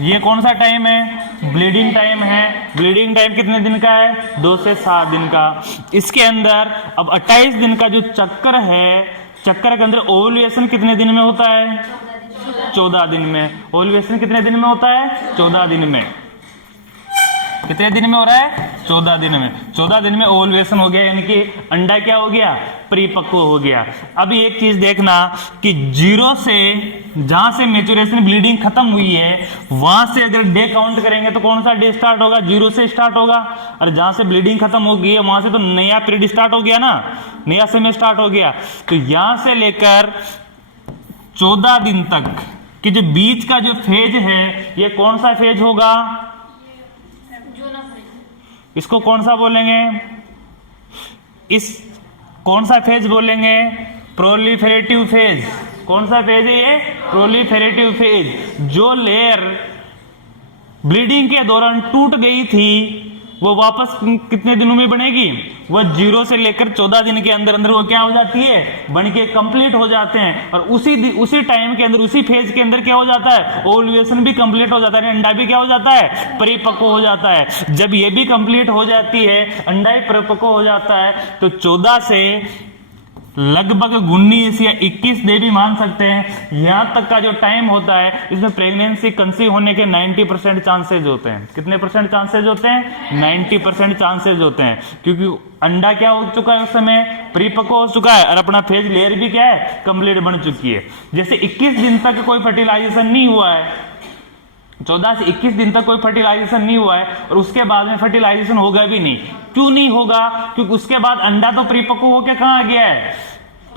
ये कौन सा टाइम है? ब्लीडिंग टाइम है। ब्लीडिंग टाइम कितने दिन का है? 2 से 7 दिन का। इसके अंदर अब 28 दिन का जो चक्कर है, चक्कर के अंदर ओव्यूलेशन कितने दिन में होता है? 14 दिन में। ओव्यूलेशन कितने दिन में होता है? 14 दिन में। कितने दिन में हो रहा है? 14 दिन में। 14 दिन में ओवुलेशन हो गया, यानी कि अंडा क्या हो गया? परिपक्व हो गया। अब एक चीज देखना कि 0 से, जहां से मेचुरेशन ब्लीडिंग खत्म हुई है, वहां से अगर डे काउंट करेंगे तो कौन सा डे स्टार्ट होगा? 0 से स्टार्ट होगा। और जहां से ब्लीडिंग खत्म हो गई है वहां से तो नया पीरियड स्टार्ट हो गया ना, नया समय स्टार्ट हो गया। तो यहां से लेकर 14 दिन तक कि जो बीच का जो फेज है, ये कौन सा फेज होगा? इसको कौन सा बोलेंगे? इस कौन सा फेज बोलेंगे? Proliferative phase. कौन सा फेज है ये? Proliferative phase. जो लेयर ब्लीडिंग के दौरान टूट गई थी वो वापस कितने दिनों में बनेगी? वो 0 से लेकर 14 दिन के अंदर अंदर वो क्या हो जाती है? बन के कंप्लीट हो जाते हैं। और उसी टाइम के अंदर, उसी फेज के अंदर क्या हो जाता है? ओव्यूलेशन भी कंप्लीट हो जाता है, अंडा भी क्या हो जाता है? परिपक्व हो जाता है। जब ये भी कंप्लीट हो जाती है, अंडा भी परिपक्व हो जाता है, तो 14 से लगभग 19 या 21 डे भी मान सकते हैं, यहां तक का जो टाइम होता है, इसमें प्रेगनेंसी कंसीव होने के 90% चांसेज होते हैं। कितने परसेंट चांसेज होते हैं? 90% चांसेज होते हैं, क्योंकि अंडा क्या हो चुका है? उस समय परिपक्व हो चुका है और अपना फेज लेयर भी क्या है? कंप्लीट बन चुकी है। जैसे 21 दिन तक कोई फर्टिलाइजेशन नहीं हुआ है, 14 से 21 दिन तक कोई फर्टिलाइजेशन नहीं हुआ है और उसके बाद में फर्टिलाइजेशन होगा भी नहीं। क्यों नहीं होगा? क्योंकि उसके बाद अंडा तो परिपक्व होकर कहां आ गया है?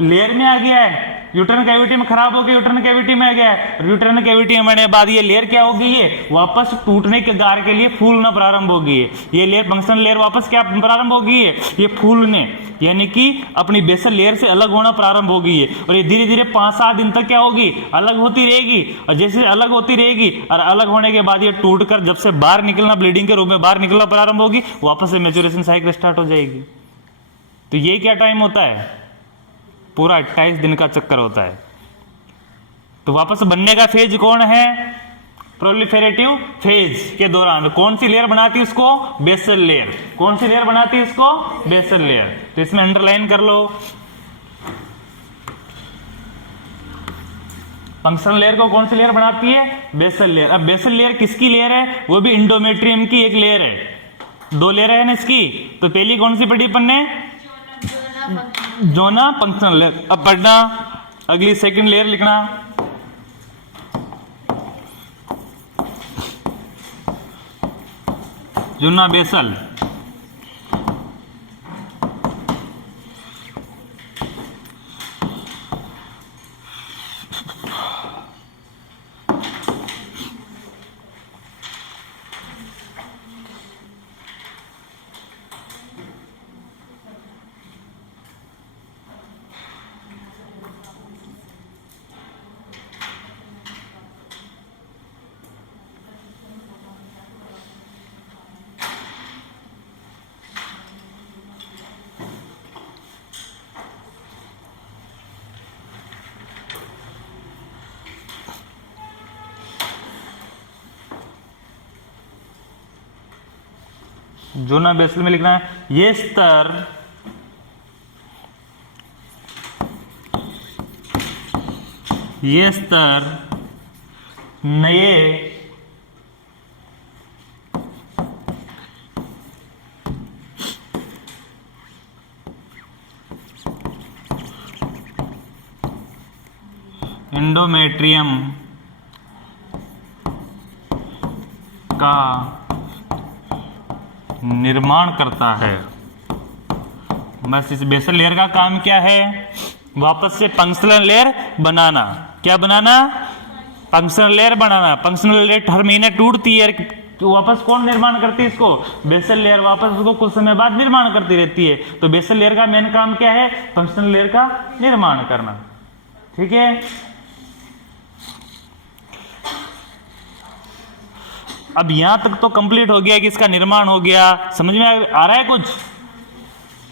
लेयर में आ गया है। यूट्रन कैविटी में खराब हो गया, यूट्रन कैविटी में आ गया है। यूट्रन कैविटी में आने के बाद ये लेयर क्या हो गई है? वापस टूटने के गार के लिए फूलना प्रारंभ हो गई है। ये लेयर, फंक्शनल लेयर वापस क्या प्रारंभ हो गई है? ये फूलने, यानी कि अपनी बेसल लेयर से अलग होना प्रारंभ हो गई है। और ये धीरे धीरे 5-7 दिन तक क्या होगी? अलग होती रहेगी। और जैसे अलग होती रहेगी और अलग होने के बाद ये टूट कर जब से बाहर निकलना, ब्लीडिंग के रूप में बाहर निकलना प्रारंभ होगी, वापस से मैच्योरेशन साइकिल स्टार्ट हो जाएगी। तो ये क्या टाइम होता है? पूरा 28 दिन का चक्कर होता है। तो वापस बनने का फेज कौन है? प्रोलिफेरेटिव फेज के दौरान कौन सी लेयर बनाती है उसको? Basal layer. कौन सी लेयर बनाती है इसको? Basal layer. तो इसमें अंडरलाइन कर लो। फंक्शनल लेयर को कौन सी लेयर बनाती है? Basal layer. अब बेसल लेयर किसकी लेयर है? वो भी इंडोमेट्रियम की एक लेयर है। 2 लेयर है ना इसकी। तो पहली कौन सी पढ़ी अपन ने? जोना फंक्शनल लेयर। अब पढ़ना अगली सेकंड लेयर लिखना। जोना बेसल। जूना बेसल में लिखना है ये स्तर नए एंडोमेट्रियम का निर्माण करता है। बस इस बेसल लेयर का काम क्या है? वापस से फंक्शनल लेयर बनाना। क्या बनाना? फंक्शनल लेयर बनाना। फंक्शनल लेयर हर महीने टूटती है, तो वापस कौन निर्माण करती है इसको? बेसल लेयर वापस उसको कुछ समय बाद निर्माण करती रहती है। तो बेसल लेयर का मेन काम क्या है? फंक्शनल लेयर का निर्माण करना। ठीक है, अब यहां तक तो कंप्लीट हो गया कि इसका निर्माण हो गया। समझ में आ रहा है? कुछ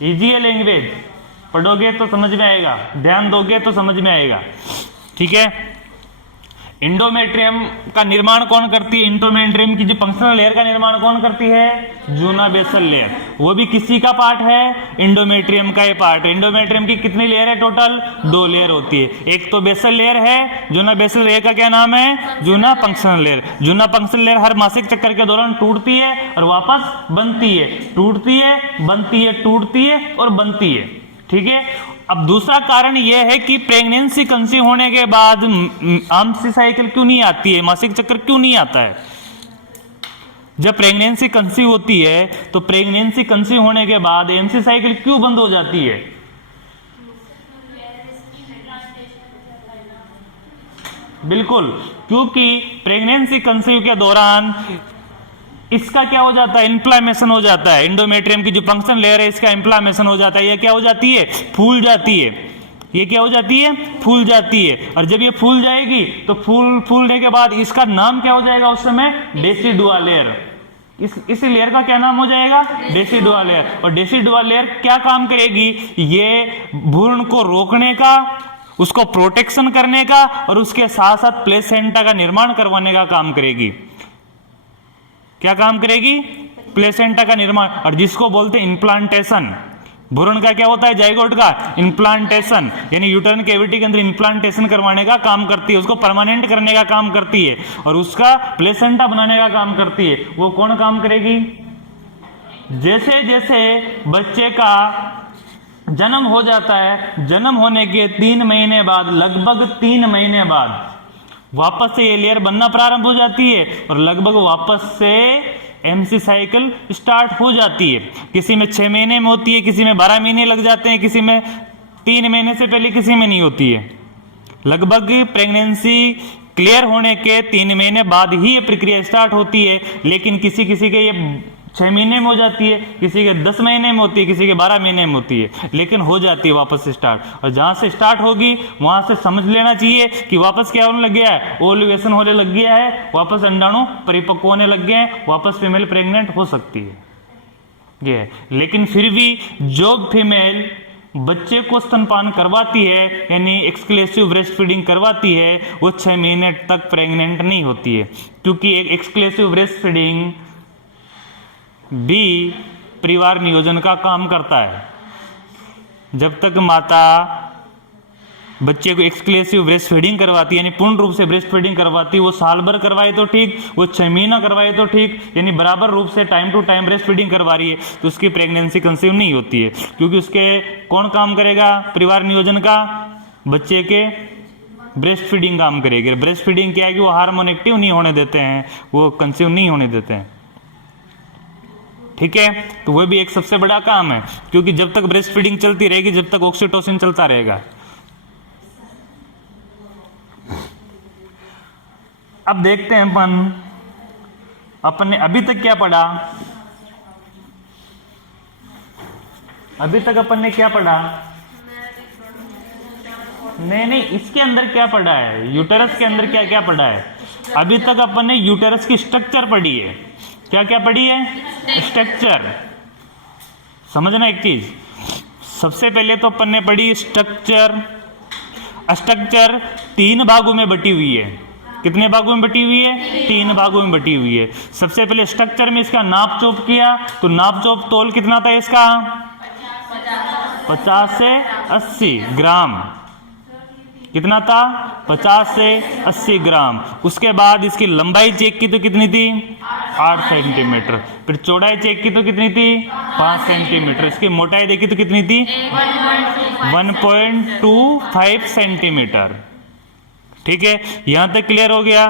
इजी है, लैंग्वेज पढ़ोगे तो समझ में आएगा, ध्यान दोगे तो समझ में आएगा। ठीक है, इंडोमेट्रियम का निर्माण कौन करती है? इंडोमेट्रियम की जो फंक्शनल लेयर का निर्माण कौन करती है? जूना बेसल लेयर। वो भी किसी का पार्ट है? इंडोमेट्रियम का ये पार्ट है। इंडोमेट्रियम की कितनी लेयर है? टोटल 2 लेयर होती है। एक तो बेसल लेयर है, जूना बेसल लेयर का क्या नाम है? जूना फंक्शनल लेयर। जूना फंक्शनल लेयर हर मासिक चक्कर के दौरान टूटती है और वापस बनती है, टूटती है, बनती है, टूटती है और बनती है। ठीक है, अब दूसरा कारण यह है कि प्रेगनेंसी कंसीव होने के बाद आमसी साइकिल क्यों नहीं आती है? मासिक चक्कर क्यों नहीं आता है? जब प्रेगनेंसी कंसीव होती है तो प्रेगनेंसी कंसीव होने के बाद एमसी साइकिल क्यों बंद हो जाती है? बिल्कुल, क्योंकि प्रेगनेंसी कंसीव के दौरान इसका क्या हो जाता है? इन्फ्लामेशन हो जाता है। इंडोमेट्रियम की जो फंक्शन लेयर है इसका इन्फ्लामेशन हो जाता है। ये क्या हो जाती है? फूल जाती है। ये क्या हो जाती है? फूल जाती है। और जब ये फूल जाएगी तो फूलने के बाद इसका नाम क्या हो जाएगा उस समय? Decidua layer. इस लेयर का क्या नाम हो जाएगा? Decidua layer. और डेसिडुआ लेयर क्या काम करेगी? ये भ्रूण को रोकने का, उसको प्रोटेक्शन करने का और उसके साथ साथ प्लेसेंटा का निर्माण करवाने का काम करेगी। क्या काम करेगी? प्लेसेंटा का निर्माण। और जिसको बोलते हैं इम्प्लांटेशन। भ्रूण का क्या होता है? जाइगोट का इम्प्लांटेशन, यानी यूटरन कैविटी के अंदर इम्प्लांटेशन करवाने का काम करती है, उसको परमानेंट करने का काम करती है और उसका प्लेसेंटा बनाने का काम करती है। वो कौन काम करेगी? जैसे जैसे बच्चे का जन्म हो जाता है, जन्म होने के 3 महीने बाद, लगभग 3 महीने बाद वापस से ये लेयर बनना प्रारंभ हो जाती है और लगभग वापस से एमसी साइकिल स्टार्ट हो जाती है। किसी में 6 महीने में होती है, किसी में 12 महीने लग जाते हैं, किसी में 3 महीने से पहले किसी में नहीं होती है। लगभग प्रेगनेंसी क्लियर होने के 3 महीने बाद ही ये प्रक्रिया स्टार्ट होती है। लेकिन किसी किसी के ये 6 महीने में हो जाती है, किसी के 10 महीने में होती है, किसी के 12 महीने में होती है, लेकिन हो जाती है वापस से स्टार्ट। और जहां से स्टार्ट होगी वहां से समझ लेना चाहिए कि वापस क्या होने लग गया है? ओव्यूलेशन होने लग गया है, वापस अंडाणु परिपक्व होने लग गए हैं, वापस फीमेल प्रेग्नेंट हो सकती है। ये है। लेकिन फिर भी जो फीमेल बच्चे को स्तनपान करवाती है, यानी एक्सक्लूसिव ब्रेस्ट फीडिंग करवाती है, वो 6 महीने तक प्रेग्नेंट नहीं होती है, क्योंकि एक एक्सक्लूसिव ब्रेस्ट फीडिंग भी परिवार नियोजन का काम करता है। जब तक माता बच्चे को एक्सक्लूसिव ब्रेस्ट फीडिंग करवाती है, यानी पूर्ण रूप से ब्रेस्ट फीडिंग करवाती है, वो साल भर करवाए तो ठीक, वो 6 महीना करवाए तो ठीक, यानी बराबर रूप से time to time breast feeding करवा रही है, तो उसकी प्रेगनेंसी कंसीव नहीं होती है। क्योंकि उसके कौन काम करेगा? परिवार नियोजन का बच्चे के ब्रेस्ट फीडिंग काम करेगी। ब्रेस्ट फीडिंग क्या है कि वो हार्मोन एक्टिव नहीं होने देते हैं, वो कंसीव नहीं होने देते हैं। ठीक है, तो वो भी एक सबसे बड़ा काम है, क्योंकि जब तक ब्रेस्ट फीडिंग चलती रहेगी, जब तक ऑक्सीटोसिन चलता रहेगा। अब देखते हैं अपन ने अभी तक क्या पढ़ा। अभी तक अपन ने क्या पढ़ा? नहीं, इसके अंदर क्या पढ़ा है? यूटेरस के अंदर क्या क्या पढ़ा है? अभी तक अपन ने यूटेरस की स्ट्रक्चर पढ़ी है। क्या क्या पढ़ी है? स्ट्रक्चर। समझना एक चीज, सबसे पहले तो अपन ने पढ़ी स्ट्रक्चर। स्ट्रक्चर 3 भागों में बटी हुई है। कितने भागों में बटी हुई है? 3 भागों में बटी हुई है। सबसे पहले स्ट्रक्चर में इसका नाप चोप किया तो नाप चोप तोल कितना था इसका? 50 से 80 ग्राम। कितना था? 50 से 80 ग्राम। उसके बाद इसकी लंबाई चेक की तो कितनी थी? 8 सेंटीमीटर। फिर चौड़ाई चेक की तो कितनी थी? 5 सेंटीमीटर। इसकी मोटाई देखी तो कितनी थी? 1.25 सेंटीमीटर। ठीक है, यहां तक क्लियर हो गया।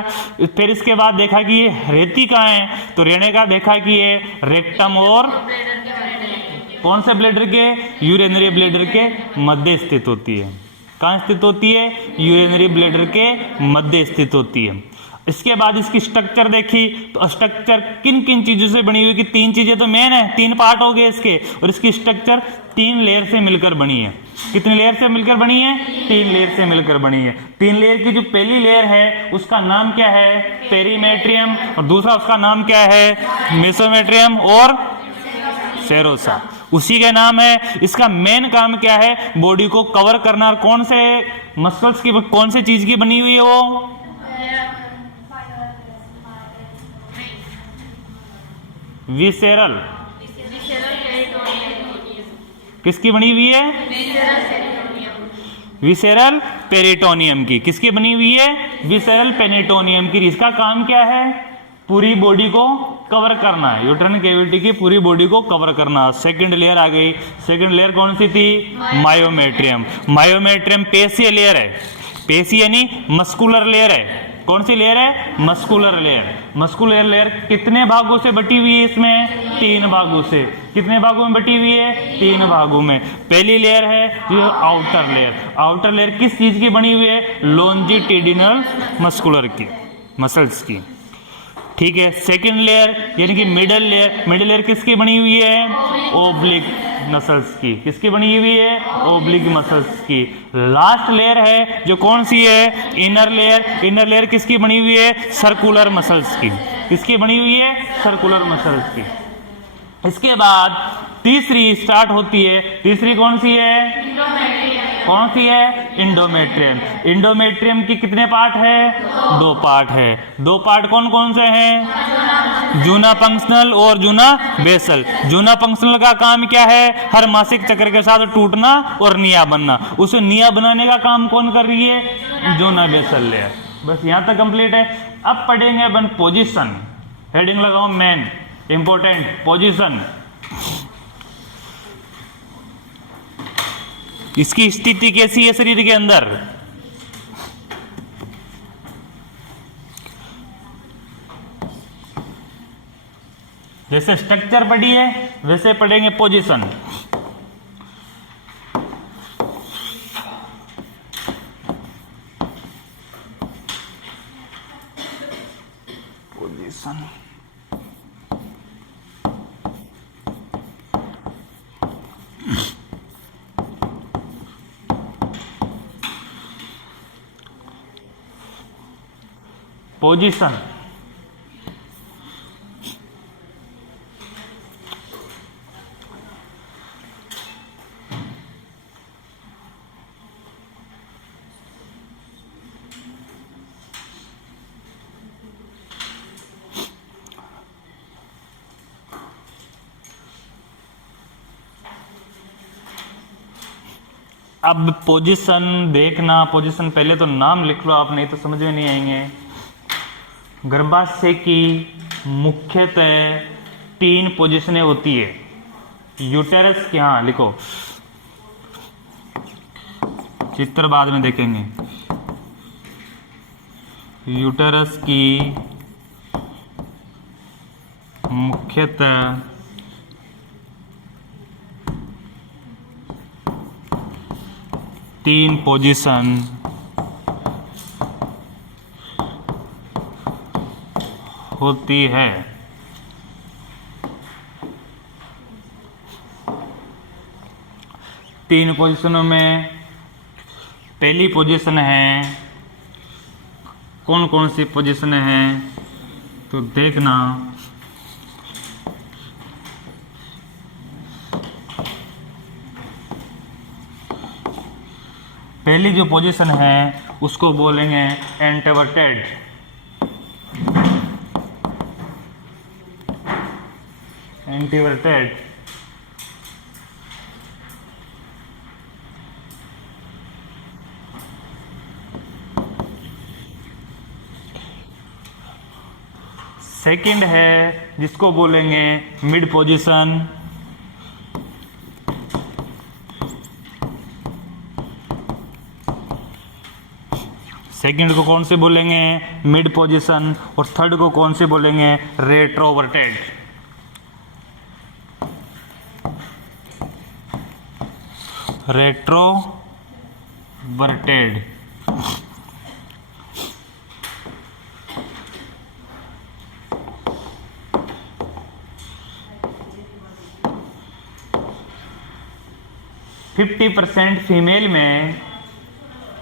फिर इसके बाद देखा कि ये रेती कहाँ है, तो रहने का देखा कि ये रेक्टम और कौन से ब्लेडर के? यूरिनरी ब्लेडर के मध्य स्थित होती है। कहाँ स्थित होती है? यूरिनरी ब्लेडर के मध्य स्थित होती है। इसके बाद इसकी स्ट्रक्चर देखी तो स्ट्रक्चर किन किन चीजों से बनी हुई? कि 3 चीजें तो मेन है, 3 पार्ट हो गए इसके, और इसकी स्ट्रक्चर 3 लेयर से मिलकर बनी है। कितने लेयर से मिलकर बनी है? 3 लेयर से मिलकर बनी है। 3 लेयर की जो पहली लेयर है उसका नाम क्या है? पेरीमेट्रियम। और दूसरा उसका नाम क्या है? मेसोमेट्रियम और सेरोसा, उसी का नाम है। इसका मेन काम क्या है? बॉडी को कवर करना। और कौन से मसल्स की, कौन से चीज की बनी हुई है वो? विसेरल। किसकी बनी हुई है? विसेरल पेरिटोनियम की। किसकी बनी हुई है? विसेरल पेरिटोनियम की। इसका काम क्या है? पूरी बॉडी को कवर करना है, यूट्रन कैविटी की पूरी बॉडी को कवर करना। सेकंड लेयर आ गई। सेकंड लेयर कौन सी थी? मायोमेट्रियम। मायोमेट्रियम पेशीय लेयर है। पेशी यानी मस्कुलर लेयर है। कौन सी लेयर है? Muscular layer. मस्कुलर लेयर कितने भागों से बटी हुई है? इसमें 3 भागों से। कितने भागों में बटी हुई है? 3 भागों में। पहली लेयर है जो आउटर लेयर। आउटर लेयर किस चीज की बनी हुई है? लॉन्जिट्यूडिनल मस्कुलर की, मसल्स की। ठीक है, सेकंड लेयर यानी कि मिडल लेयर। मिडल लेयर किसकी बनी हुई है? ओब्लिक मसल्स की। किसकी बनी हुई है? ओब्लिक मसल्स की। लास्ट लेयर है जो कौन सी है? Inner layer. इनर लेयर किसकी बनी हुई है? सर्कुलर मसल्स की। किसकी बनी हुई है? सर्कुलर मसल्स की। इसके बाद तीसरी स्टार्ट होती है। तीसरी कौन सी है? कौन सी है? इंडोमेट्रियम। इंडोमेट्रियम की कितने पार्ट है? 2 पार्ट है। 2 पार्ट कौन कौन से हैं? जूना फंक्शनल और जूना बेसल। जूना फंक्शनल का काम क्या है? हर मासिक चक्र के साथ टूटना और निया बनना। उसे निया बनाने का काम कौन कर रही है? जूना बेसल लेयर। बस यहां तक कंप्लीट है। अब पढ़ेंगे अपन पोजीशन। हेडिंग लगाओ मेन, इंपोर्टेंट, पोजीशन। इसकी स्थिति कैसी है शरीर के अंदर? जैसे स्ट्रक्चर पढ़ी है वैसे पढ़ेंगे पोजीशन। पोजीशन पोजीशन अब पोजीशन देखना। पोजीशन पहले तो नाम लिख लो आप, नहीं तो समझ में नहीं आएंगे। गर्भाशय की मुख्यतः 3 पोजीशनें होती है। यूटेरस के, हाँ लिखो, चित्र बाद में देखेंगे। यूटेरस की मुख्यतः 3 पोजीशन होती है। तीन पोजीशनों में पहली पोजीशन है, कौन कौन सी पोजीशन है तो देखना। पहली जो पोजीशन है उसको बोलेंगे एंटरवर्टेड। इंट्रोवर्टेड, सेकंड है जिसको बोलेंगे मिड पोजीशन, सेकंड को कौन से बोलेंगे मिड पोजीशन, और थर्ड को कौन से बोलेंगे रेट्रोवर्टेड। रेट्रोवर्टेड, फिफ्टी % फीमेल में,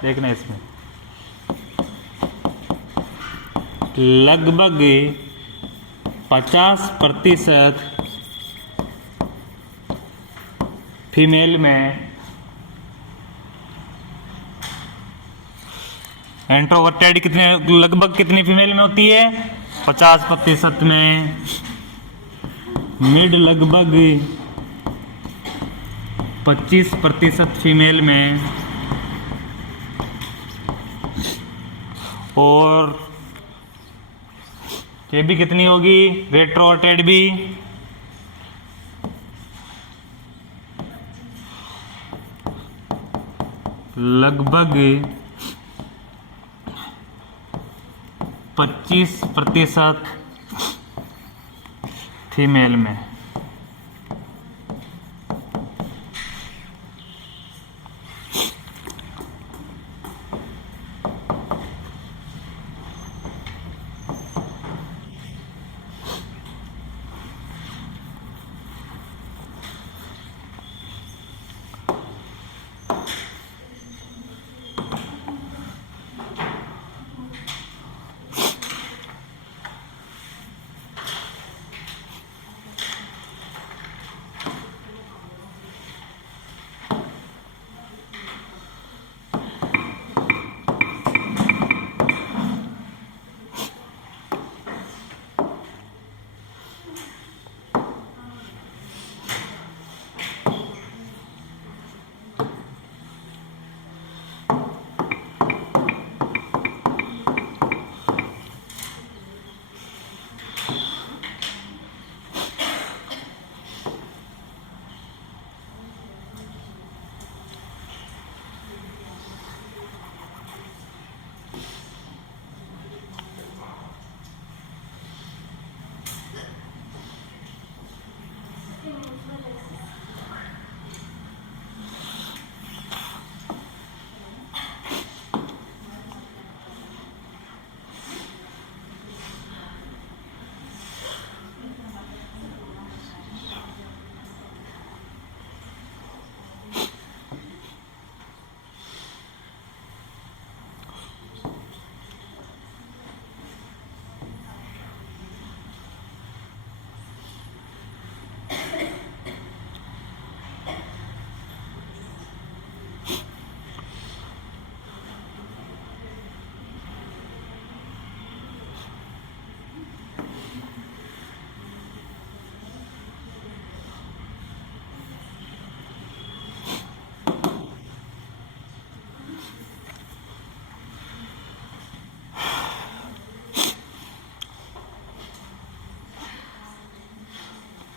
देखना इसमें लगभग 50% फीमेल में इंट्रोवर्टेड, कितने लगभग कितनी फीमेल में होती है 50% में, मिड लगभग 25% फीमेल में, और ये भी कितनी होगी रेट्रोवर्टेड भी लगभग 25% फीमेल में।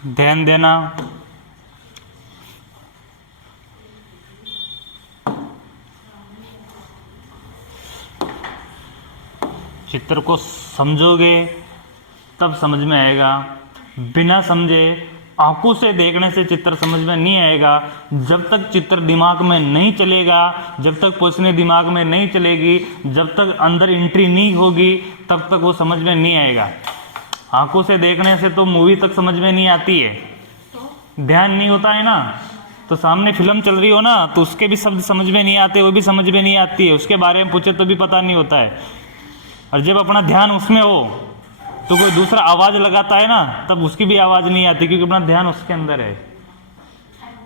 ध्यान देना, चित्र को समझोगे तब समझ में आएगा, बिना समझे आंखों से देखने से चित्र समझ में नहीं आएगा। जब तक चित्र दिमाग में नहीं चलेगा, जब तक पोषण दिमाग में नहीं चलेगी, जब तक अंदर एंट्री नहीं होगी, तब तक वो समझ में नहीं आएगा। आंखों से देखने से तो मूवी तक समझ में नहीं आती है, ध्यान नहीं होता है ना। तो सामने फिल्म चल रही हो ना, तो उसके भी शब्द समझ में नहीं आते, वो भी समझ में नहीं आती है, उसके बारे में पूछे तो भी पता नहीं होता है। और जब अपना ध्यान उसमें हो तो कोई दूसरा आवाज लगाता है ना, तब उसकी भी आवाज नहीं आती, क्योंकि अपना ध्यान उसके अंदर है।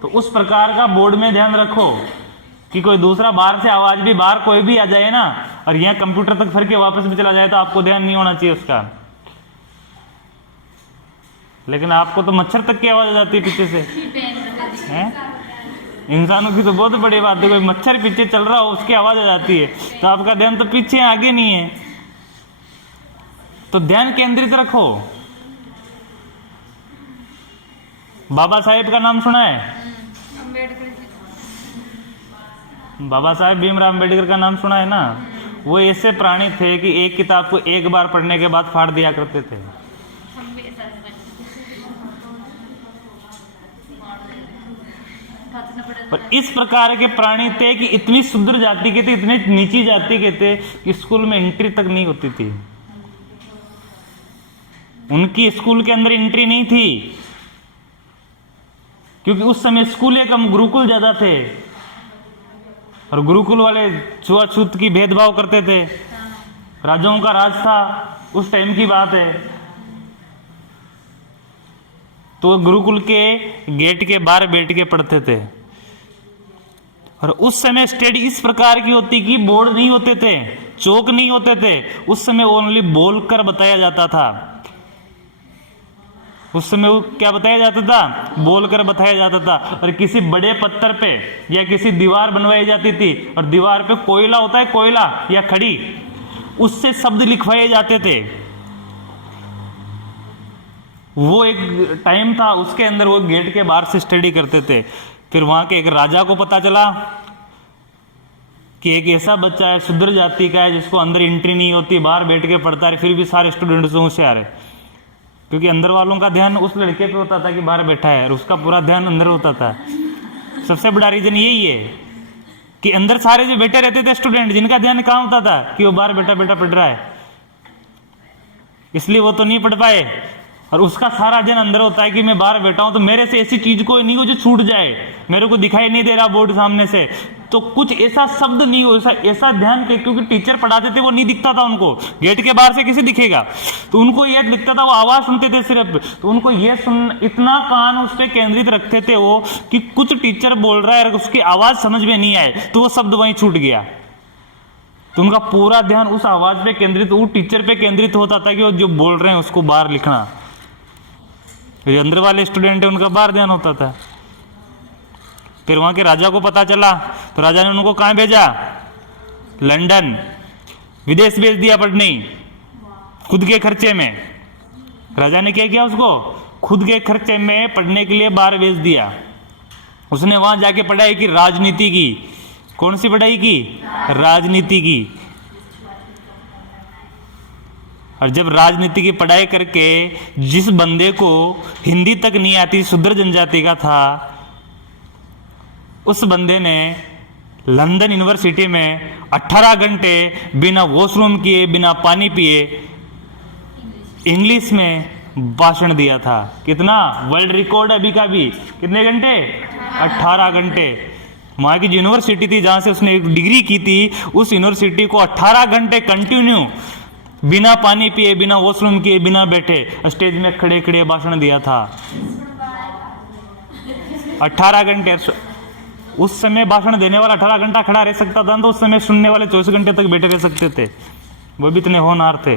तो उस प्रकार का बोर्ड में ध्यान रखो कि कोई दूसरा बाहर से आवाज भी, बाहर कोई भी आ जाए ना, और यहाँ कंप्यूटर तक फिर के वापस भी चला जाए, तो आपको ध्यान नहीं होना चाहिए उसका। लेकिन आपको तो मच्छर तक की आवाज आ जाती है पीछे से हैं? इंसानों की तो बहुत बड़ी बात है, कोई मच्छर पीछे चल रहा हो उसकी आवाज आ जाती है, तो आपका ध्यान तो पीछे आगे नहीं है। तो ध्यान केंद्रित रखो। बाबा साहेब का नाम सुना है? बाबा साहेब भीमराव अम्बेडकर का नाम सुना है ना? वो ऐसे प्राणी थे कि एक किताब को एक बार पढ़ने के बाद फाड़ दिया करते थे। पर इस प्रकार के प्राणी थे कि इतनी शुद्र जाति के थे, इतनी नीची जाति के थे कि स्कूल में एंट्री तक नहीं होती थी। उनकी स्कूल के अंदर एंट्री नहीं थी, क्योंकि उस समय स्कूल कम गुरुकुल ज्यादा थे, और गुरुकुल वाले छुआछूत की भेदभाव करते थे। राजाओं का राज था, उस टाइम की बात है। तो गुरुकुल के गेट के बाहर बैठ के पढ़ते थे, और उस समय स्टडी इस प्रकार की होती कि बोर्ड नहीं होते थे, चौक नहीं होते थे। उस समय ओनली बोलकर बताया जाता था। उस समय वो क्या बताया जाता था? बोलकर बताया जाता था। और किसी बड़े पत्थर पे या किसी दीवार बनवाई जाती थी, और दीवार पे कोयला होता है, कोयला या खड़ी, उससे शब्द लिखवाए जाते थे। वो एक टाइम था, उसके अंदर वो गेट के बाहर से स्टडी करते थे। फिर वहां के एक राजा को पता चला कि एक ऐसा बच्चा है शुद्र जाति का है जिसको अंदर एंट्री नहीं होती, बाहर बैठ के पढ़ता है, फिर भी सारे स्टूडेंट से होशियार है। क्योंकि अंदर वालों का ध्यान उस लड़के पे होता था कि बाहर बैठा है, और उसका पूरा ध्यान अंदर होता था। सबसे बड़ा रीजन यही है कि अंदर सारे जो बैठे रहते थे स्टूडेंट, जिनका ध्यान कहाँ होता था कि वो बाहर बैठा बैठा पढ़ रहा है, इसलिए वो तो नहीं पढ़ पाए। और उसका सारा ध्यान अंदर होता है कि मैं बाहर बैठा हूं, तो मेरे से ऐसी चीज कोई नहीं हो जो छूट जाए, मेरे को दिखाई नहीं दे रहा बोर्ड सामने से, तो कुछ ऐसा शब्द नहीं हो, ऐसा ध्यान के, क्योंकि टीचर पढ़ाते थे वो नहीं दिखता था उनको, गेट के बाहर से किसे दिखेगा, तो उनको यह दिखता था, वो आवाज सुनते थे सिर्फ, तो उनको यह सुन, इतना कान उस पर केंद्रित रखते थे वो कि कुछ टीचर बोल रहा है और उसकी आवाज समझ में नहीं आए तो वो शब्द वहीं छूट गया। तो उनका पूरा ध्यान उस आवाज पे केंद्रित, वो टीचर पे केंद्रित होता था कि वो जो बोल रहे हैं उसको बाहर लिखना। फिर अंदर वाले स्टूडेंट है उनका बाहर ध्यान होता था। फिर वहां के राजा को पता चला, तो राजा ने उनको कहां भेजा? लंदन, विदेश भेज दिया पढ़ने, खुद के खर्चे में। राजा ने क्या किया? उसको खुद के खर्चे में पढ़ने के लिए बाहर भेज दिया। उसने वहां जाके पढ़ाई की, राजनीति की। कौन सी पढ़ाई की? राजनीति की। और जब राजनीति की पढ़ाई करके जिस बंदे को हिंदी तक नहीं आती, शुद्र जनजाति का था, उस बंदे ने लंदन यूनिवर्सिटी में 18 घंटे बिना वॉशरूम किए, बिना पानी पिए, इंग्लिश में भाषण दिया था। कितना? वर्ल्ड रिकॉर्ड अभी का भी। कितने घंटे? 18 घंटे। वहां की यूनिवर्सिटी थी जहां से उसने एक डिग्री की थी, उस यूनिवर्सिटी को 18 घंटे कंटिन्यू बिना पानी पिए, बिना वॉशरूम किए, बिना बैठे स्टेज में खड़े खड़े भाषण दिया था। 18 घंटे। उस समय भाषण देने वाला 18 घंटा खड़ा रह सकता था, तो उस समय सुनने वाले 24 घंटे तक बैठे रह सकते थे। वो भी इतने होनहार थे।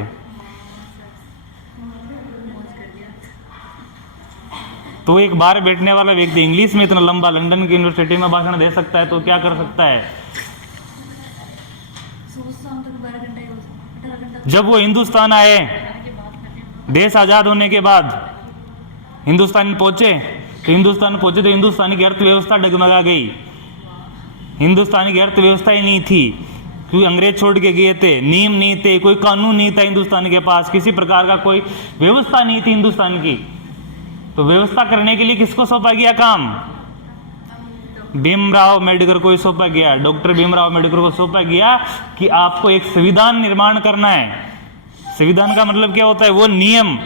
तो एक बार बैठने वाला व्यक्ति इंग्लिश में इतना लंबा लंदन की यूनिवर्सिटी में भाषण दे सकता है, तो क्या कर सकता है? जब वो हिंदुस्तान आए, देश आजाद होने के बाद हिंदुस्तान पहुंचे, तो हिंदुस्तान की अर्थव्यवस्था डगमगा गई। हिंदुस्तान की अर्थव्यवस्था ही नहीं थी, क्योंकि अंग्रेज छोड़ के गए थे, नियम नहीं थे, कोई कानून नहीं था हिंदुस्तान के पास, किसी प्रकार का कोई व्यवस्था नहीं थी हिंदुस्तान की। तो व्यवस्था करने के लिए किसको सौंपा गया काम? भीमराव अम्बेडकर को सौंपा गया। डॉक्टर भीमराव अम्बेडकर को सौंपा गया कि आपको एक संविधान निर्माण करना है। संविधान का मतलब क्या होता है? वो नियम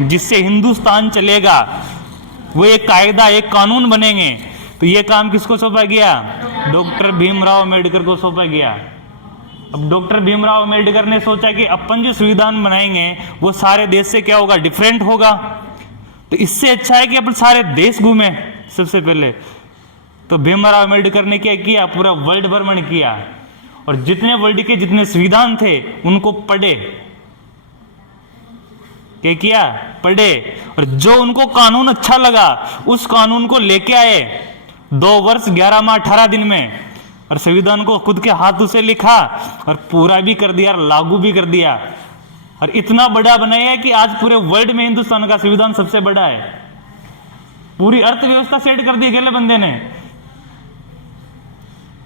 जिससे हिंदुस्तान चलेगा, वो एक कायदा, एक कानून बनेंगे। तो ये काम किसको सौंपा गया? डॉक्टर भीमराव अम्बेडकर को सौंपा गया। अब डॉक्टर भीमराव अम्बेडकर ने सोचा कि अपन जो संविधान बनाएंगे वो सारे देश से क्या होगा? डिफरेंट होगा। तो इससे अच्छा है कि अपन सारे देश घूमे सबसे पहले। तो भीमराव अम्बेडकर ने क्या किया? पूरा वर्ल्ड भ्रमण किया, और जितने वर्ल्ड के जितने संविधान थे उनको पढ़े। क्या किया, पढ़े, और जो उनको कानून अच्छा लगा उस कानून को लेके आए 2 वर्ष 11 माह 18 दिन में, और संविधान को खुद के हाथों से लिखा और पूरा भी कर दिया, लागू भी कर दिया, और इतना बड़ा बनाया कि आज पूरे वर्ल्ड में हिंदुस्तान का संविधान सबसे बड़ा है। पूरी अर्थव्यवस्था सेट कर दी अकेले बंदे ने,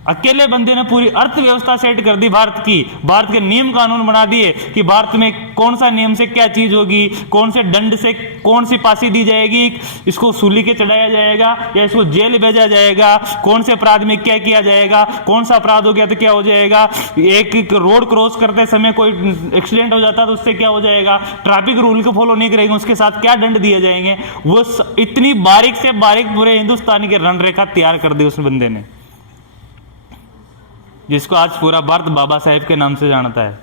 अकेले बंदे ने पूरी अर्थव्यवस्था सेट कर दी भारत की। भारत के नियम कानून बना दिए कि भारत में कौन सा नियम से क्या चीज होगी, कौन से दंड से कौन सी फांसी दी जाएगी, इसको सूली के चढ़ाया जाएगा या इसको जेल भेजा जाएगा, कौन से अपराध में क्या किया जाएगा, कौन सा अपराध हो गया तो क्या हो जाएगा, एक रोड क्रॉस करते समय कोई एक्सीडेंट हो जाता तो उससे क्या हो जाएगा, ट्रैफिक रूल को फॉलो नहीं करेंगे उसके साथ क्या दंड दिए जाएंगे। वो इतनी बारीक से बारीक पूरे हिंदुस्तान की रणरेखा तैयार कर दी उस बंदे ने, जिसको आज पूरा भारत बाबा साहेब के नाम से जानता है।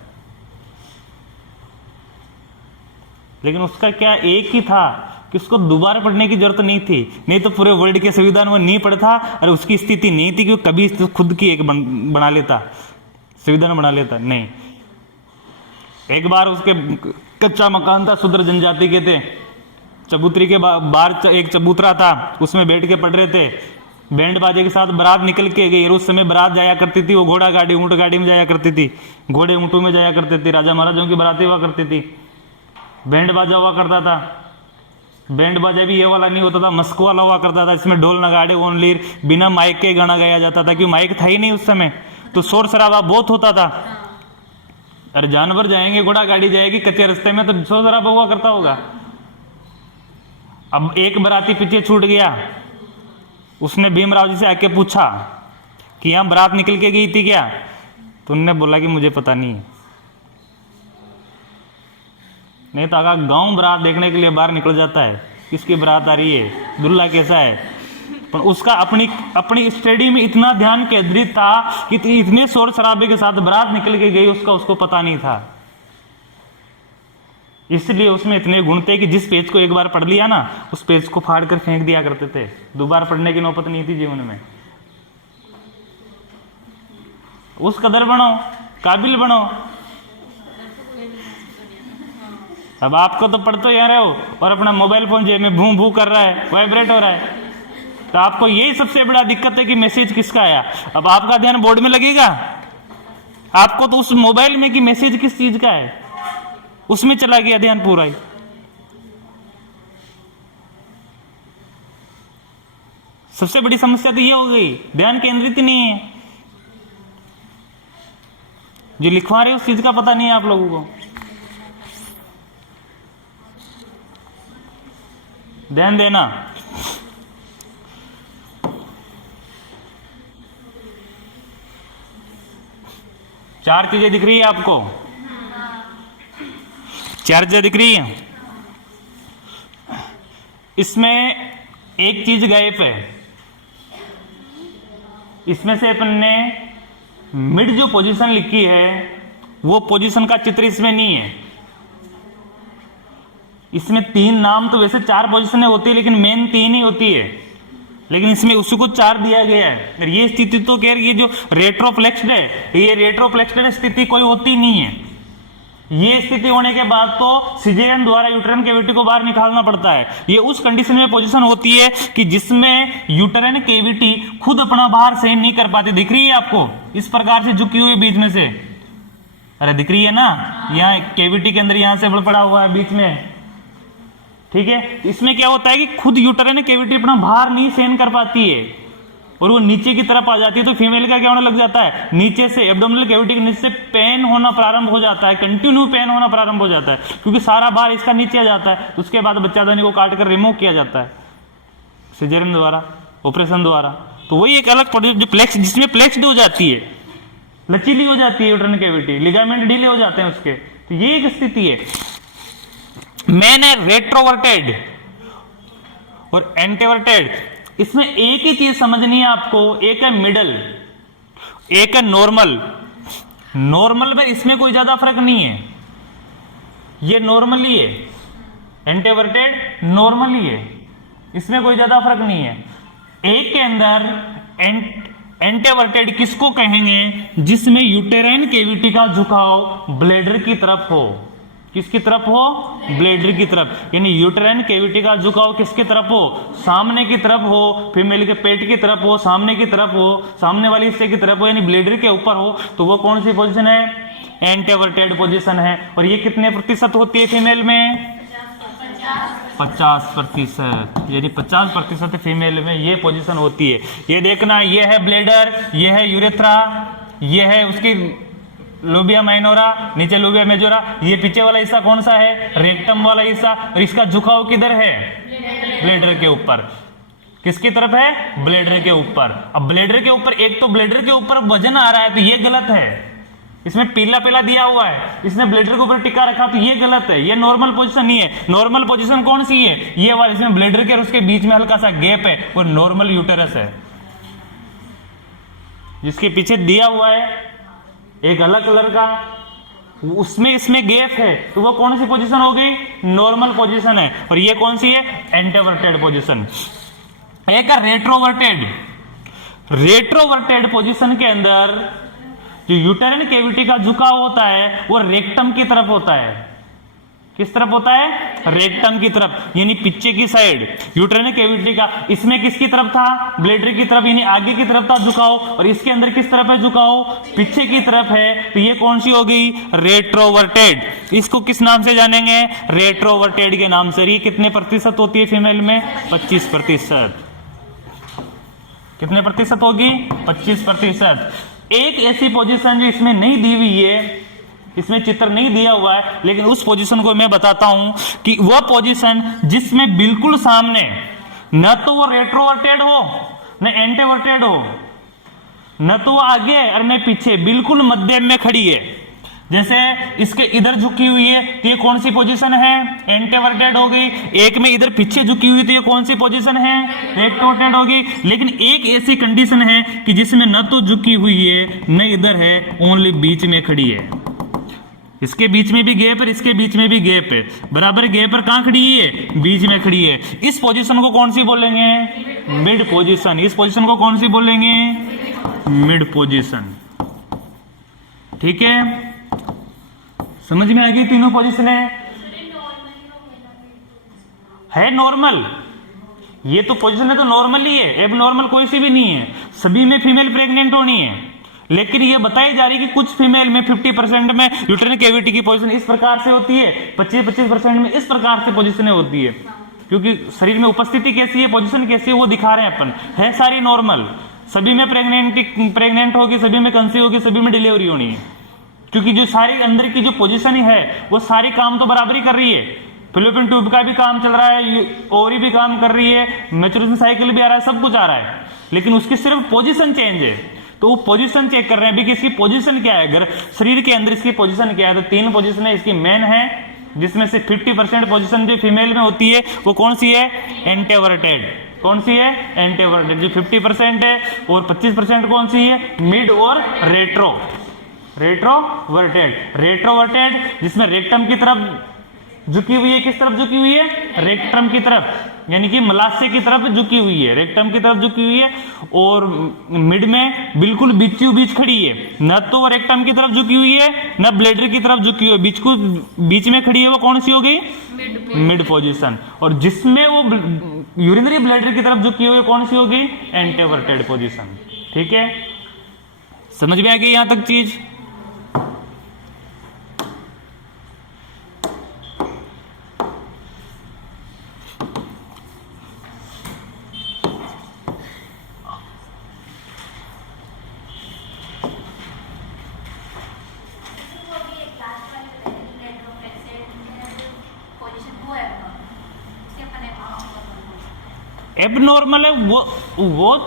लेकिन उसका क्या एक ही था कि उसको दोबारा पढ़ने की जरूरत नहीं थी, नहीं तो पूरे वर्ल्ड के संविधान वो नहीं पढ़ता और उसकी स्थिति नहीं थी कि वो कभी खुद की एक बना लेता, संविधान बना लेता। नहीं, एक बार उसके कच्चा मकान था, शूद्र जनजाति के थे, चबूतरी के बाहर एक चबूतरा था, उसमें बैठ के पढ़ रहे थे। बैंड बाजे के साथ बारात निकल के गई, उस समय बारात जाया करती थी, वो घोड़ा गाड़ी ऊंट गाड़ी में जाया करती थी, घोड़े ऊंटों में जाया करते थे, राजा महाराजाओं की बारातें हुआ करती थी, बैंड बाजा हुआ करता था। बैंड बाजा भी ये वाला नहीं होता था, मस्क वाला हुआ करता था, इसमें ढोल नगाड़े ओनली, बिना माइक के गाना गाया जाता था, क्योंकि माइक था ही नहीं उस समय, तो शोर शराबा बहुत होता था। अरे जानवर जाएंगे, घोड़ा गाड़ी जाएगी कच्चे रास्ते में, तो शोर शराबा हुआ करता होगा। अब एक बाराती पीछे छूट गया, उसने भीमराव जी से आके पूछा कि यहां बारात निकल के गई थी क्या, तो उन्होंने बोला कि मुझे पता नहीं है। नहीं तो अगर गांव बारात देखने के लिए बाहर निकल जाता है, किसकी बारात आ रही है, दुल्हा कैसा है, पर उसका अपनी स्टडी में इतना ध्यान केंद्रित था कि इतने शोर शराबे के साथ बारात निकल के गई, उसको पता नहीं था। इसलिए उसमें इतने गुण थे कि जिस पेज को एक बार पढ़ लिया ना, उस पेज को फाड़ कर फेंक दिया करते थे, दोबारा पढ़ने की नौबत नहीं थी जीवन में। उस कदर बनो, काबिल बनो। अब आपको तो पढ़ते ही आ रहे हो और अपना मोबाइल फोन जेब में भू भू कर रहा है, वाइब्रेट हो रहा है, तो आपको यही सबसे बड़ा दिक्कत है कि मैसेज किसका आया। अब आपका ध्यान बोर्ड में लगेगा, आपको तो उस मोबाइल में कि मैसेज किस चीज का है उसमें चला गया ध्यान पूरा ही। सबसे बड़ी समस्या तो ये हो गई, ध्यान केंद्रित नहीं है, जो लिखवा रहे उस चीज का पता नहीं है आप लोगों को। ध्यान देना। चार चीजें दिख रही है आपको, चार चीजें दिख रही है, इसमें एक चीज गायब है। इसमें से अपन ने मिड जो पोजीशन लिखी है वो पोजीशन का चित्र इसमें नहीं है। इसमें 3 नाम, तो वैसे 4 पोजीशनें होती है लेकिन मेन 3 ही होती है, लेकिन इसमें उसको 4 दिया गया है। ये स्थिति तो कह रही है जो रेट्रोफ्लेक्स्ड है, ये रेट्रोफ्लेक्स्ड स्थिति कोई होती नहीं है। ये स्थिति होने के बाद तो सिजेरियन द्वारा यूट्रन कैविटी को बाहर निकालना पड़ता है। ये उस कंडीशन में पोजीशन होती है कि जिसमें यूट्रन कैविटी खुद अपना बाहर सहन नहीं कर पाती। दिख रही है आपको इस प्रकार से झुकी हुई बीच में से, अरे दिख रही है ना, यहाँ कैविटी के अंदर यहां से बड़ पड़ा हुआ है बीच में, ठीक है। इसमें क्या होता है कि खुद यूट्रन कैविटी अपना भार नहीं सहन कर पाती है और वो नीचे की तरफ आ जाती है, तो फीमेल का क्या होने लग जाता है, नीचे से एब्डोमिनल कैविटी के नीचे से पेन होना प्रारंभ हो जाता है, कंटिन्यू पेन होना प्रारंभ हो जाता है, क्योंकि सारा भार इसका नीचे आ जाता है। उसके बाद बच्चादानी को काट कर रिमूव किया जाता है सिजेरियन द्वारा, ऑपरेशन द्वारा। तो वही एक अलग जो प्लेक्स, जिसमें प्लेक्स्ड हो जाती है, लचीली हो जाती है यूट्रन कैविटी, लिगामेंट ढीले हो जाते हैं उसके, तो ये एक स्थिति है। मैंने रेट्रोवर्टेड और एंटीवर्टेड, इसमें एक ही चीज समझनी है आपको, एक है मिडल, एक है नॉर्मल। नॉर्मल में इसमें कोई ज्यादा फर्क नहीं है, ये नॉर्मली है, एंटीवर्टेड नॉर्मली है, इसमें कोई ज्यादा फर्क नहीं है। एक के अंदर एंटीवर्टेड किसको कहेंगे, जिसमें यूटेराइन कैविटी का झुकाव ब्लैडर की तरफ हो, किसकी तरफ हो, ब्लैडर की तरफ। यानी यूटेराइन कैविटी का झुकाव किसकी तरफ हो, सामने की तरफ हो, फीमेल के पेट की तरफ हो, सामने की तरफ हो, सामने वाले हिस्से की तरफ हो, यानी ब्लैडर के ऊपर हो, तो वो कौन सी पोजीशन है, एंटीवर्टेड पोजीशन है। और ये कितने प्रतिशत होती है फीमेल में, 50%, यानी 50% फीमेल में ये पोजीशन होती है। ये देखना, ये है ब्लैडर, ये है यूरेथ्रा, ये है उसकी लूबिया माइनोरा, नीचे लूबिया मेजोरा, ये पीछे वाला हिस्सा कौन सा है, रेक्टम वाला हिस्सा, और इसका झुकाव किधर है, ब्लैडर के ऊपर। किसकी तरफ है, ब्लैडर के ऊपर। अब ब्लैडर के ऊपर, एक तो ब्लैडर के ऊपर वजन आ रहा है तो ये गलत है, इसमें पीला पीला दिया हुआ है, इसने ब्लैडर के ऊपर टिका रखा तो ये गलत है, ये नॉर्मल पोजीशन नहीं है। नॉर्मल पोजीशन कौन सी है, ये वाली, इसमें ब्लैडर के और उसके बीच में हल्का सा गैप है, वो नॉर्मल यूटेरस है। जिसके पीछे दिया हुआ है एक अलग कलर का, उसमें इसमें गैप है, तो वो कौन सी पोजीशन हो गई, नॉर्मल पोजीशन है। और ये कौन सी है, एंटीवर्टेड पोजीशन। एक रेट्रोवर्टेड। रेट्रोवर्टेड पोजीशन के अंदर जो यूटेराइन कैविटी का झुकाव होता है वो रेक्टम की तरफ होता है। किस तरफ होता है, रेक्टम की तरफ, यानी पीछे की साइड यूटेराइन कैविटी का। इसमें किसकी तरफ था, ब्लैडर की तरफ, यानी आगे की तरफ था झुकाव, और इसके अंदर किस तरफ है झुकाव, पीछे की तरफ है, तो ये कौन सी हो गई, रेट्रोवर्टेड। इसको किस नाम से जानेंगे, रेट्रोवर्टेड के नाम से। ये कितने प्रतिशत होती है फीमेल में, 25%। कितने प्रतिशत होगी, 25%। एक ऐसी पोजीशन जो इसमें नहीं दी हुई है, इसमें चित्र नहीं दिया हुआ है, लेकिन उस पोजीशन को मैं बताता हूं कि वह पोजीशन जिसमें बिल्कुल सामने न तो वो रेट्रोवर्टेड हो न एंटीवर्टेड हो, न तो वो आगे है और न पीछे, बिल्कुल मध्य में खड़ी है। जैसे इसके इधर झुकी हुई है तो ये कौन सी पोजीशन है, एंटीवर्टेड हो गई। एक में इधर पीछे झुकी हुई तो ये कौन सी पोजीशन है, रेट्रोवर्टेड हो गई। लेकिन एक ऐसी कंडीशन है कि जिसमें न तो झुकी हुई है न इधर है, ओनली बीच में खड़ी है। इसके बीच में भी गैप है, इसके बीच में भी गैप है, बराबर गैप पर कहां खड़ी है, बीच में खड़ी है। इस पोजीशन को कौन सी बोलेंगे, मिड पोजीशन। इस पोजीशन को कौन सी बोलेंगे, मिड पोजीशन। ठीक है, समझ में आ गई तीनों पोजीशन है नॉर्मल। ये तो पोजीशन है तो नॉर्मल ही है, एब नॉर्मल कोई सी भी नहीं है। सभी में फीमेल प्रेग्नेंट होनी है, लेकिन ये बताई जा रही है कि कुछ फीमेल में 50% में यूटेराइन कैविटी की पोजीशन इस प्रकार से होती है, 25% में इस प्रकार से पोजीशनें होती है। क्योंकि शरीर में उपस्थिति कैसी है, पोजीशन कैसी है, वो दिखा रहे हैं अपन। है सारी नॉर्मल, सभी में प्रेग्नेंट होगी, सभी में कंसीव होगी, सभी में डिलीवरी होनी है। क्योंकि जो सारी अंदर की जो पोजीशन है वो सारी काम तो बराबर ही कर रही है। फिलोपियन ट्यूब का भी काम चल रहा है, ओवरी भी काम कर रही है, मैच्योरेशन साइकिल भी आ रहा है, सब कुछ आ रहा है, लेकिन उसकी सिर्फ पोजीशन चेंज है। तो वो पोजीशन चेक कर रहे हैं भी कि इसकी पोजीशन क्या है, अगर शरीर के अंदर इसकी पोजीशन क्या है। तो 3 पोजीशन है इसकी मेन है, जिसमें से 50% पोजीशन जो फीमेल में होती है वो कौन सी है, एंटीवर्टेड। कौन सी है, एंटीवर्टेड जो 50% है। और 25% कौन सी है, मिड और रेट्रोवर्टेड। रेट्रोवर्टेड जिसमें रेक्टम की तरफ झुकी हुई है, किस तरफ झुकी हुई है, रेक्टम की तरफ, यानी कि मलाशय की तरफ झुकी हुई है, रेक्टम की तरफ झुकी हुई है। और मिड में बिल्कुल बीचों बीच खड़ी है, न तो वो रेक्टम की तरफ झुकी हुई है न ब्लैडर की तरफ झुकी हुई है, बीच में खड़ी है, वो कौन सी हो गई, मिड पोजीशन। और जिसमें वो यूरिनरी ब्लैडर की तरफ झुकी हुई है, कौन सी हो गई, एंटीवर्टेड पोजीशन। ठीक है, समझ में आ गई यहां तक चीज। एबनॉर्मल है वो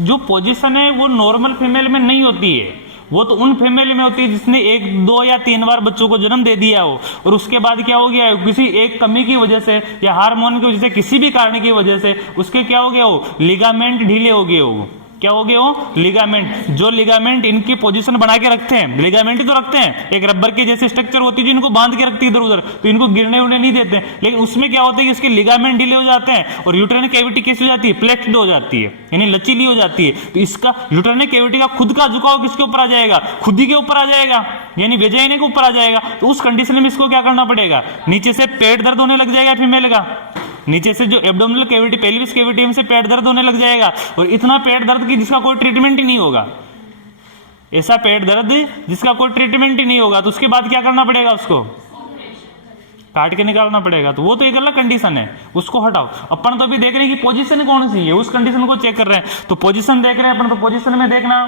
जो पोजीशन है वो नॉर्मल फीमेल में नहीं होती है, वो तो उन फीमेल में होती है जिसने 1, 2 या 3 बार बच्चों को जन्म दे दिया हो, और उसके बाद क्या हो गया है, किसी एक कमी की वजह से या हार्मोन की वजह से, किसी भी कारण की वजह से उसके क्या हो गया हो, लिगामेंट ढीले हो गए हो, क्या हो गए वो लिगामेंट, जो लिगामेंट इनकी पोजीशन बना के रखते हैं, लिगामेंट ही तो रखते हैं, एक रबर की जैसे स्ट्रक्चर होती है जो इनको बांध के रखती है इधर उधर, तो इनको गिरने उड़ने नहीं देते। लेकिन उसमें क्या होता है कि इसके लिगामेंट ढीले हो जाते हैं और यूट्राइन कैविटी कैसी हो जाती है, फ्लेक्स्ड हो जाती है, यानी लचीली हो जाती है। तो इसका यूट्राइन कैविटी का खुद का झुकाव किसके ऊपर आ जाएगा, खुद ही के ऊपर आ जाएगा, यानी वेजाइना के ऊपर आ जाएगा। तो उस कंडीशन में इसको क्या करना पड़ेगा, नीचे से पेट दर्द होने लग जाएगा फीमेल का, नीचे से जो एब्डोमिनल कैविटी पेल्विस कैविटी से पेट दर्द होने लग जाएगा, और इतना पेट दर्द की जिसका कोई ट्रीटमेंट ही नहीं होगा, ऐसा पेट दर्द जिसका कोई ट्रीटमेंट ही नहीं होगा। तो उसके बाद क्या करना पड़ेगा, उसको काट के निकालना पड़ेगा। तो वो तो एक अलग कंडीशन है, उसको हटाओ। अपन तो अभी देख रहे हैं कि पोजीशन कौन सी है, उस कंडीशन को चेक कर रहे हैं। तो पोजीशन देख रहे हैं अपन, तो पोजीशन में देखना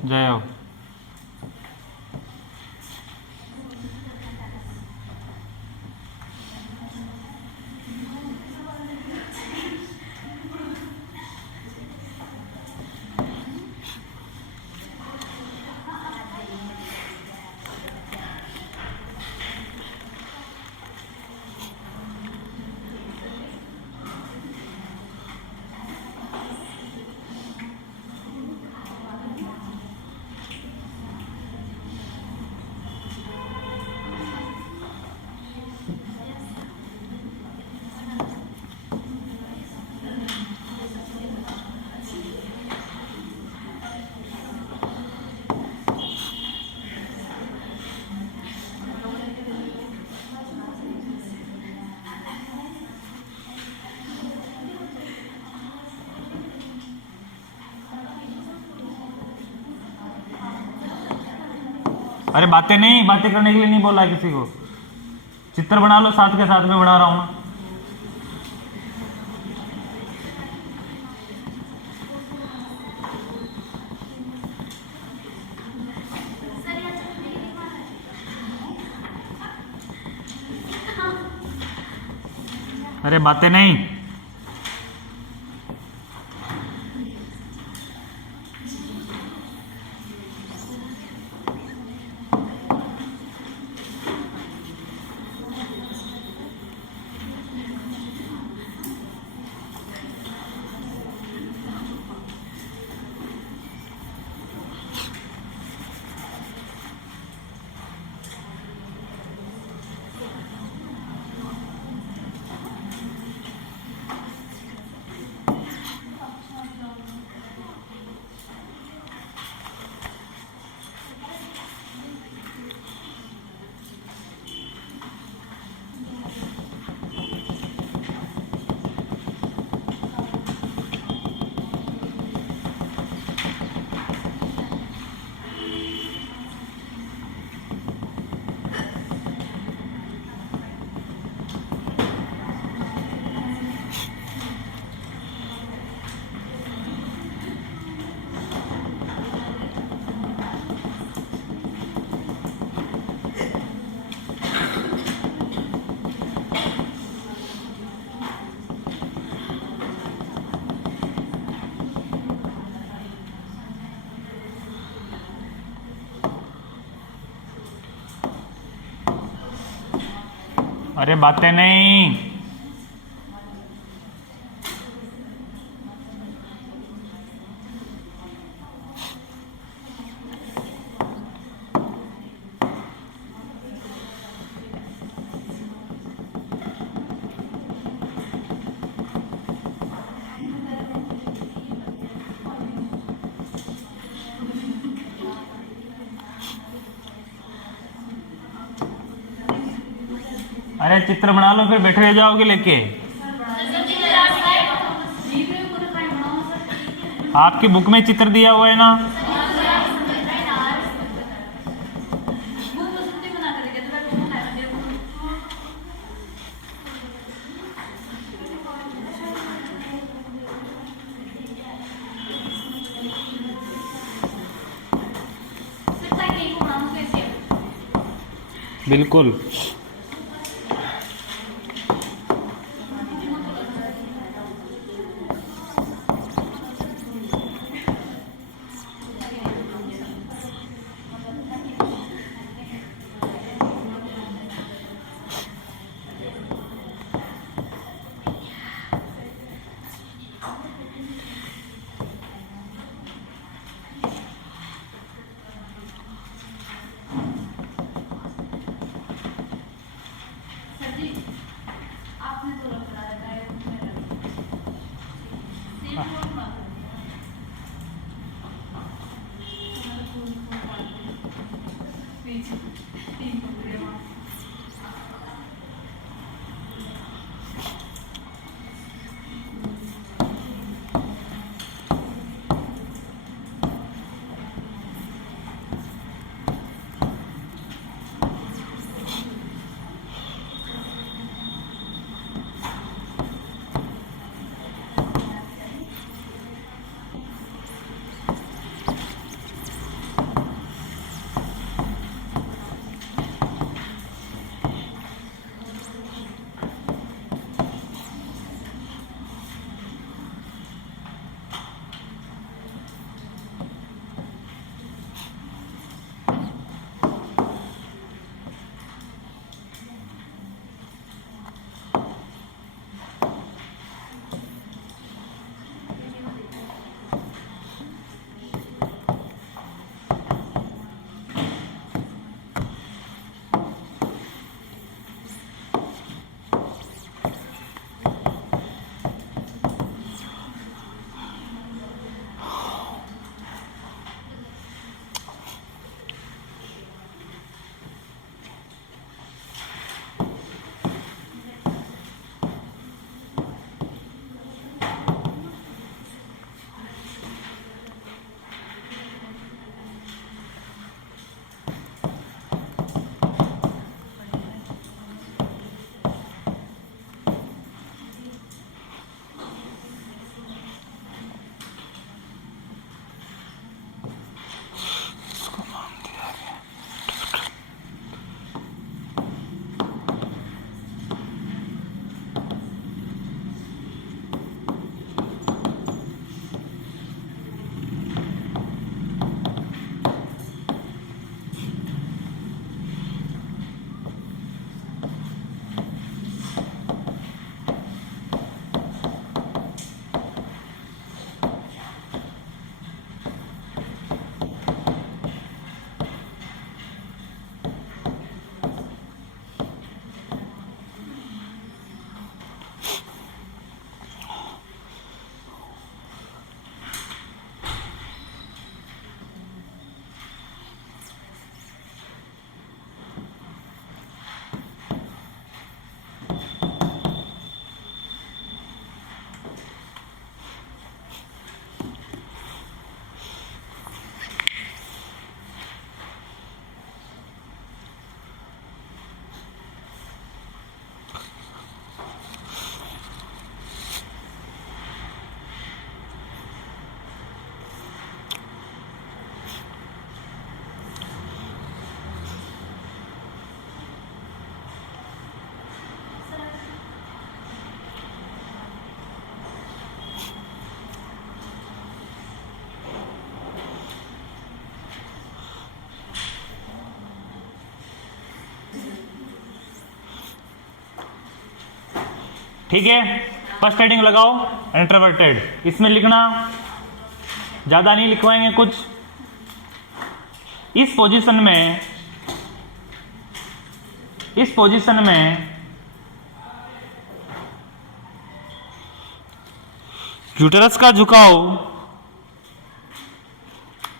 जय हो। अरे बातें नहीं, बातें करने के लिए नहीं बोला किसी को, चित्र बना लो, साथ के साथ में बना रहा हूं। अरे बातें नहीं, अरे बातें नहीं, अरे चित्र बना लो, फिर बैठे रह जाओगे लेके। आपकी बुक में चित्र दिया हुआ है ना, बिल्कुल। ठीक है, फर्स्ट हेडिंग लगाओ इंट्रोवर्टेड। इसमें लिखना ज्यादा नहीं लिखवाएंगे कुछ। इस पोजीशन में यूटेरस का झुकाव,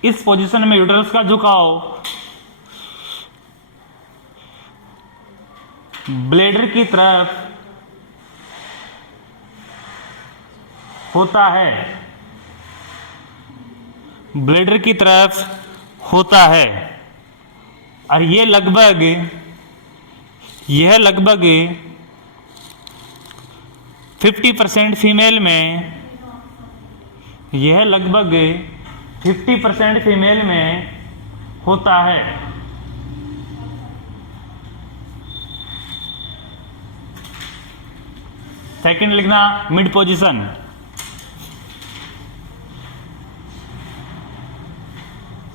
इस पोजीशन में यूटेरस का झुकाव ब्लैडर की तरफ होता है, ब्लैडर की तरफ होता है। और यह लगभग 50% फीमेल में, यह लगभग 50% फीमेल में होता है। सेकंड लिखना मिड पोजीशन।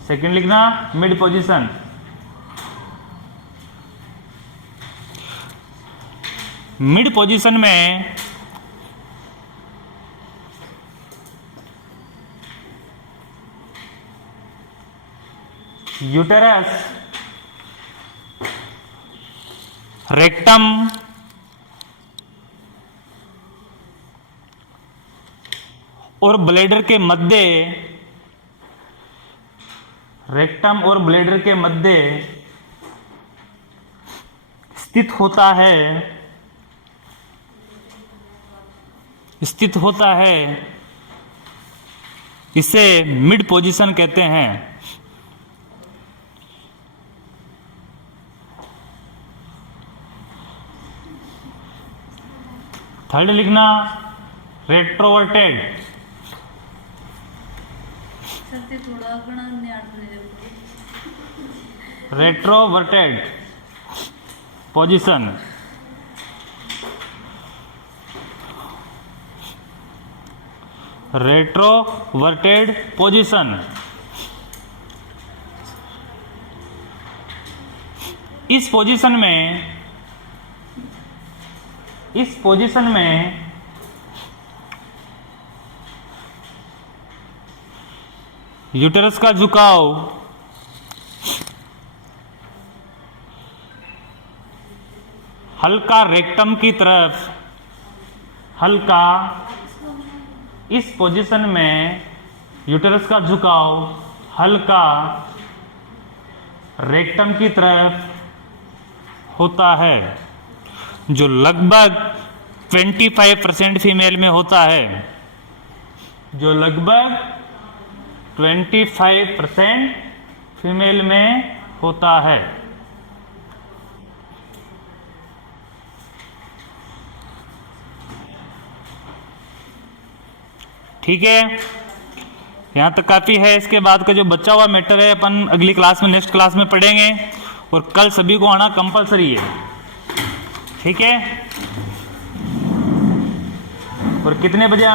सेकंड लिखना मिड पोजीशन। मिड पोजीशन में यूटेरस रेक्टम और ब्लैडर के मध्य, रेक्टम और ब्लैडर के मध्य स्थित होता है इसे मिड पोजीशन कहते हैं। थर्ड लिखना रेट्रोवर्टेड। रेट्रोवर्टेड पोजीशन। रेट्रोवर्टेड पोजीशन। इस पोजीशन में यूटेरस का झुकाव हल्का रेक्टम की तरफ, इस पोजीशन में यूटेरस का झुकाव हल्का रेक्टम की तरफ होता है, जो लगभग 25% फीमेल में होता है, जो लगभग 25% फीमेल में होता है। ठीक है, यहां तक काफी है। इसके बाद का जो बचा हुआ मैटर है अपन अगली क्लास में, नेक्स्ट क्लास में पढ़ेंगे, और कल सभी को आना कंपलसरी है। ठीक है, और कितने बजे